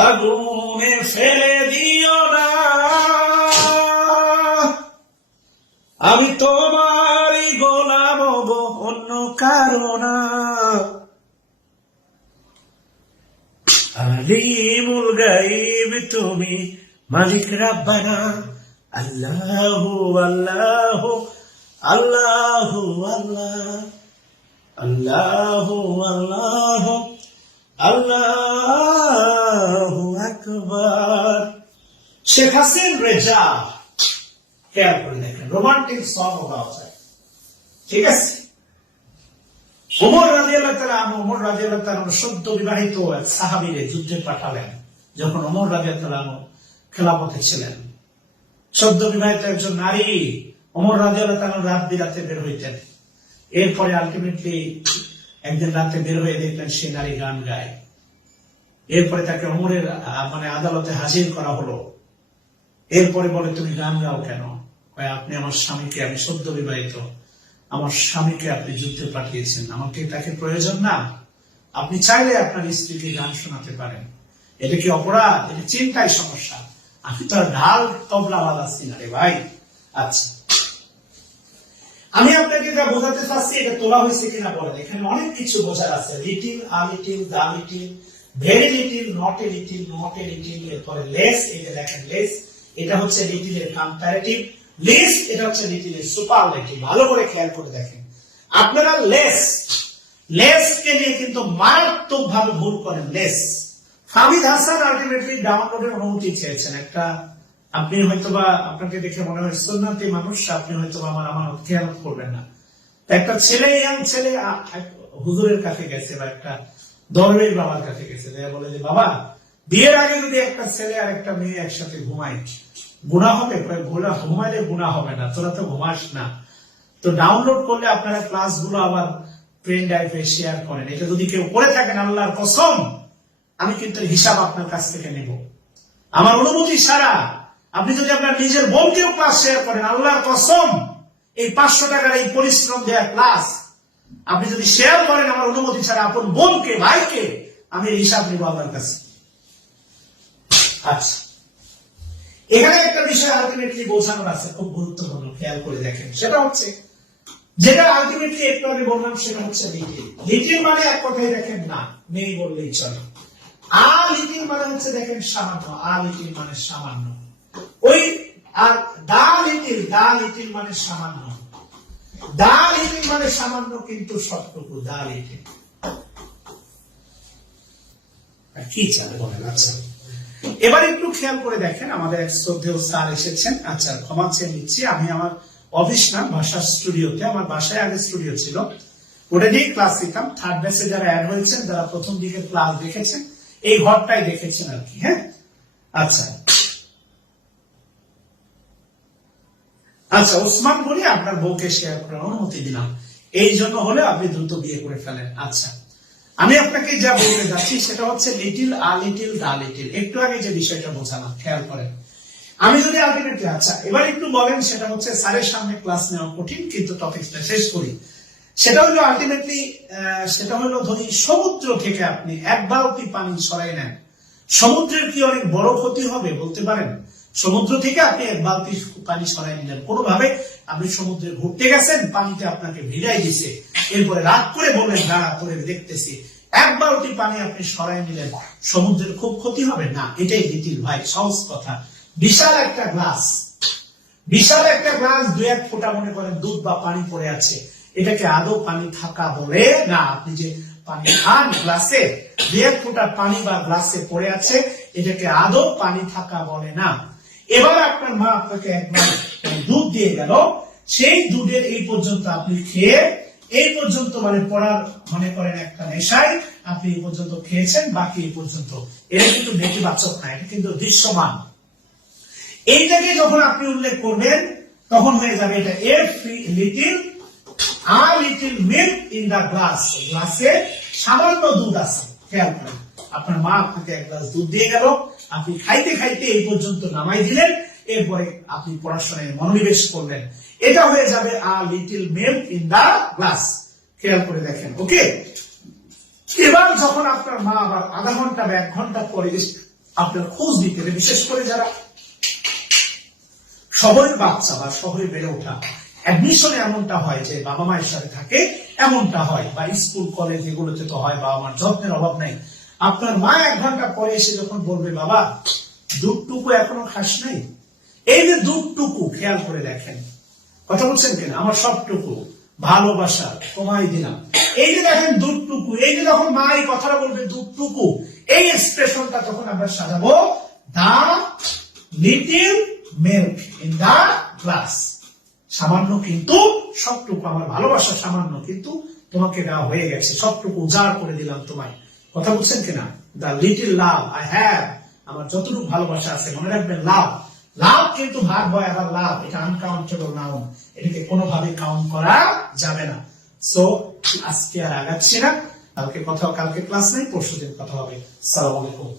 আগুনে ফেলে দিও না, আমি তোমারই গোলাম গো, অন্য কারো না। আলিমুল গায়ব তুমি, মালিক রাব্বানা, আল্লাহু আল্লাহু আল্লাহু আল্লাহ, আল্লাহু আল্লাহু আল্লাহু আকবার। শেখ হাসিন রেজা, খেয়াল করে দেখেন, রোমান্টিক সং গাওয়া যায়, ঠিক আছে। ওমর রাদিয়াল্লাহু তাআলা আনহু, ওমর রাদিয়াল্লাহু তাআলা সদ্য বিবাহিত এক সাহাবীরে যুদ্ধে পাঠালেন। যখন ওমর রাদিয়াল্লাহু তাআলা আনহু খেলাফতে ছিলেন, সদ্য বিবাহিত একজন নারী ওমর রাদিয়াল্লাহু তাআলা রাত বিরাতে বের হইতেন। এরপরে আলটিমেটলি একদিন রাতে বের হয়ে দেখলেন সে নারী গান গায়। এরপরে তাকে ওমরের মানে আদালতে হাজির করা হলো। এরপরে বলে তুমি গান গাও কেন? আপনি আমার স্বামীকে, আমি সদ্য বিবাহিত, আমার স্বামীকে আপনি যুদ্ধে পাঠিয়েছেন, আমাকে তাকে প্রয়োজন না, আপনি চাইলে আপনার স্ত্রীকে গান শোনাতে পারেন। এটা কি অপরাধ? এটা চিন্তায় সমস্যা। আমি তো আর ঢাল তবলা বাজাচ্ছি না রে ভাই। আচ্ছা, আমি আপনাকে যা বোঝাতে চাচ্ছি এটা তোলা হয়েছে কিনা বলেন। এখানে অনেক কিছু বোঝার আছে। Little, a little, the little, very little, not a little, not a little, এরপরে লেস, এটা দেখেন লেস, এটা হচ্ছে লিটিলের কম্পারেটিভ, লিস্ট এটা হচ্ছে লিটিলের সুপারলেটিভ। ভালো করে খেয়াল করে দেখেন। আপনারা লেস, লেসকে নিয়ে কিন্তু মারাত্মক ভাবে ভুল করেন। লেস, হামিদ হাসান আলটিমেটলি ডাউনলোডের অনুমতি চেয়েছেন একটা। আপনি হয়তোবা, আপনাকে দেখে মনে হয় সুন্নতি মানুষ, আপনি হয়তোবা আমার আমানত খেয়ালত করবেন না। একটা ছেলে, ইয়াং ছেলে হুজুরের কাছে গেছে বা একটা দরবেশ বাবার কাছে গেছে, বলে যে বাবা, বিয়ের আগে যদি একটা ছেলে আর একটা মেয়ে একসাথে ঘুমায় গুনাহ হবে? ঘুমাইলে গুনাহ হবে না, তোরা তো ঘুমাস না। তো ডাউনলোড করলে আপনারা ক্লাসগুলো আবার পেন ড্রাইভে শেয়ার করেন। এটা যদি কেউ করে থাকেন, আল্লাহর কসম আমি কিন্তু হিসাব আপনার কাছ থেকে নেব, আমার অনুমতি ছাড়া। আপনি যদি আপনার নিজের বোনকেও ক্লাস শেয়ার করেন, আল্লাহর কসম এই 500 টাকার এই পরিশ্রম দেওয়া ক্লাস আপনি যদি শেয়ার করেন আমার অনুমতি ছাড়া, আপন বোনকে, ভাইকে, আমি হিসাব নেব আল্লাহর কাছে। আচ্ছা, এখানে একটা বিষয় আলটিমেটলি বোঝানোর আছে, খুব গুরুত্বপূর্ণ, খেয়াল করে দেখেন। সেটা হচ্ছে, যেটা আলটিমেটলি একটু আগে বললাম, সেটা হচ্ছে লিটিল। লিটিল মানে এক কথায় দেখেন না, নেই বললেই চলে। আ লিটিল মানে হচ্ছে দেখেন সামান্য, আ লিটিল মানে সামান্য। ওই আর দা লিটিল, দা লিটিল মানে সামান্য, দা লিটিল মানে সামান্য কিন্তু সবটুকু, দা লিটিল। কি চালে বলেন? আচ্ছা, এবার একটু খেয়াল করে দেখেন, আমাদের এক শ্রদ্ধেয় স্যার এসেছেন। আচ্ছা, ক্ষমা চেয়ে নিচ্ছি, আমি আমার অফিস না, ভাষার স্টুডিওতে, আমার বাসায় আগে স্টুডিও ছিল, ওটা দিয়ে ক্লাস দিতাম। থার্ড ব্যাচে যারা অ্যাড হয়েছেন, যারা প্রথম দিকের ক্লাস দেখেছেন, এই ঘরটাই দেখেছেন আর কি। হ্যাঁ, আচ্ছা আচ্ছা, ওসমান বলি আপনার বউকে শেয়ার করার অনুমতি দিলাম, এই জন্য হলে আপনি দ্রুত বিয়ে করে ফেলেন। আচ্ছা, আমি আপনাকে যা বলতে যাচ্ছি সেটা হচ্ছে little, a little, the little. একটু আগে যে বিষয়টা বোঝালাম, খেয়াল করেন। আমি যদি আলটিমেটলি, আচ্ছা এবার একটু বলেন, সেটা হচ্ছে স্যারের সামনে ক্লাস নেওয়া কঠিন, কিন্তু টপিকটা শেষ করি। সেটা হলো আলটিমেটলি, সেটা হলো ধরি সমুদ্র থেকে আপনি এক বালতি পানি সরাই নেন, সমুদ্রের কি অনেক বড় ক্ষতি হবে বলতে পারেন? সমুদ্র থেকে আপনি এক বালতি পানি সরাই নিলেন, কোনোভাবে আপনি সমুদ্রে ঘুরতে গেছেন, পানিতে আপনাকে ভিজাই দিছে, এরপরে রাত করে বললেন দাঁড়া তোরে দেখতেছি, এক বালতি পানি আপনি সরাই নিলেন, সমুদ্রের খুব ক্ষতি হবে না? এটাই লিটিল ভাই, সহজ কথা। বিশাল একটা গ্লাস, বিশাল একটা গ্লাস, 2-1 ফোঁটা মনে করেন দুধ বা পানি পড়ে আছে, এটাকে আদৌ পানি থাকা বলে না? আপনি যে পানি খান গ্লাসে, 2-1 ফোঁটা পানি বা গ্লাসে পড়ে আছে, এটাকে আদৌ পানি থাকা বলে না। এবার আপনার মা আপনাকে একবার দুধ দিয়ে গেল, সেই দুধের এই পর্যন্ত আপনি খেয়ে, এই পর্যন্ত মানে পড়ার মনে করেন একটা নেশায় আপনি এই পর্যন্ত খেয়েছেন, বাকি এই পর্যন্ত। এটা কিন্তু নেতিবাচক না, এটা কিন্তু দৃশ্যমান। এইটাকে যখন আপনি উল্লেখ করবেন, তখন হয়ে যাবে এটা a little, a little milk in the glass. গ্লাসে সামান্য দুধ আছে, খেয়াল করেন। আপনার মা আপনাকে এক গ্লাস দুধ দিয়ে গেল, আপনি খাইতে খাইতে এই পর্যন্ত নামাই দিলেন, এরপরে আপনি পড়াশোনায় মনোনিবেশ করলেন, এটা হয়ে যাবে a little milk in the glass. খেয়াল করে দেখেন, ওকে। এবার যখন আপনার মা আবার আধা ঘন্টা বা 1 ঘন্টা পরে আপনার খোঁজ দিতে, বিশেষ করে যারা শহরের বাচ্চা বা শহরে বেড়ে ওঠা, অ্যাডমিশনে এমনটা হয় যে বাবা মায়ের সাথে থাকে, এমনটা হয়, বা স্কুল কলেজ এগুলোতে তো হয়, বাবা মার যত্নের অভাব নাই। আপনার মা 1 ঘন্টা পরে এসে যখন বলবে বাবা দুধটুকু এখনো খাস নাই, এই যে দুধটুকু, খেয়াল করে দেখেন, কথা বলছেন কিনা? আমার সবটুকু ভালোবাসা তোমায় দিলাম, এই যে দেখেন দুধটুকু, এই যে যখন মা এই কথাটা বলবে দুধটুকু, এই এক্সপ্রেশনটা তখন আমরা সাজাবো the little milk in the glass. সামান্য কিন্তু সবটুকু, আমার ভালোবাসা সামান্য কিন্তু তোমাকে দেওয়া হয়ে গেছে, সবটুকু উজাড় করে দিলাম তোমায়। কথা বলছেন কিনা? দা লিটিল লাভ আই হ্যাভ, আমার যতটুকু ভালোবাসা আছে, মনে রাখবেন লাভ, লাভ কিন্তু ভাগ হয় আবার লাভ, এটা আনকাউন্টেবল নাউন, এটাকে কোনোভাবে কাউন্ট করা যাবে না। সো আজকে আর আগাচ্ছি না, কালকে ক্লাস নেই, পরশুদিন কথা হবে। সালাম আলাইকুম।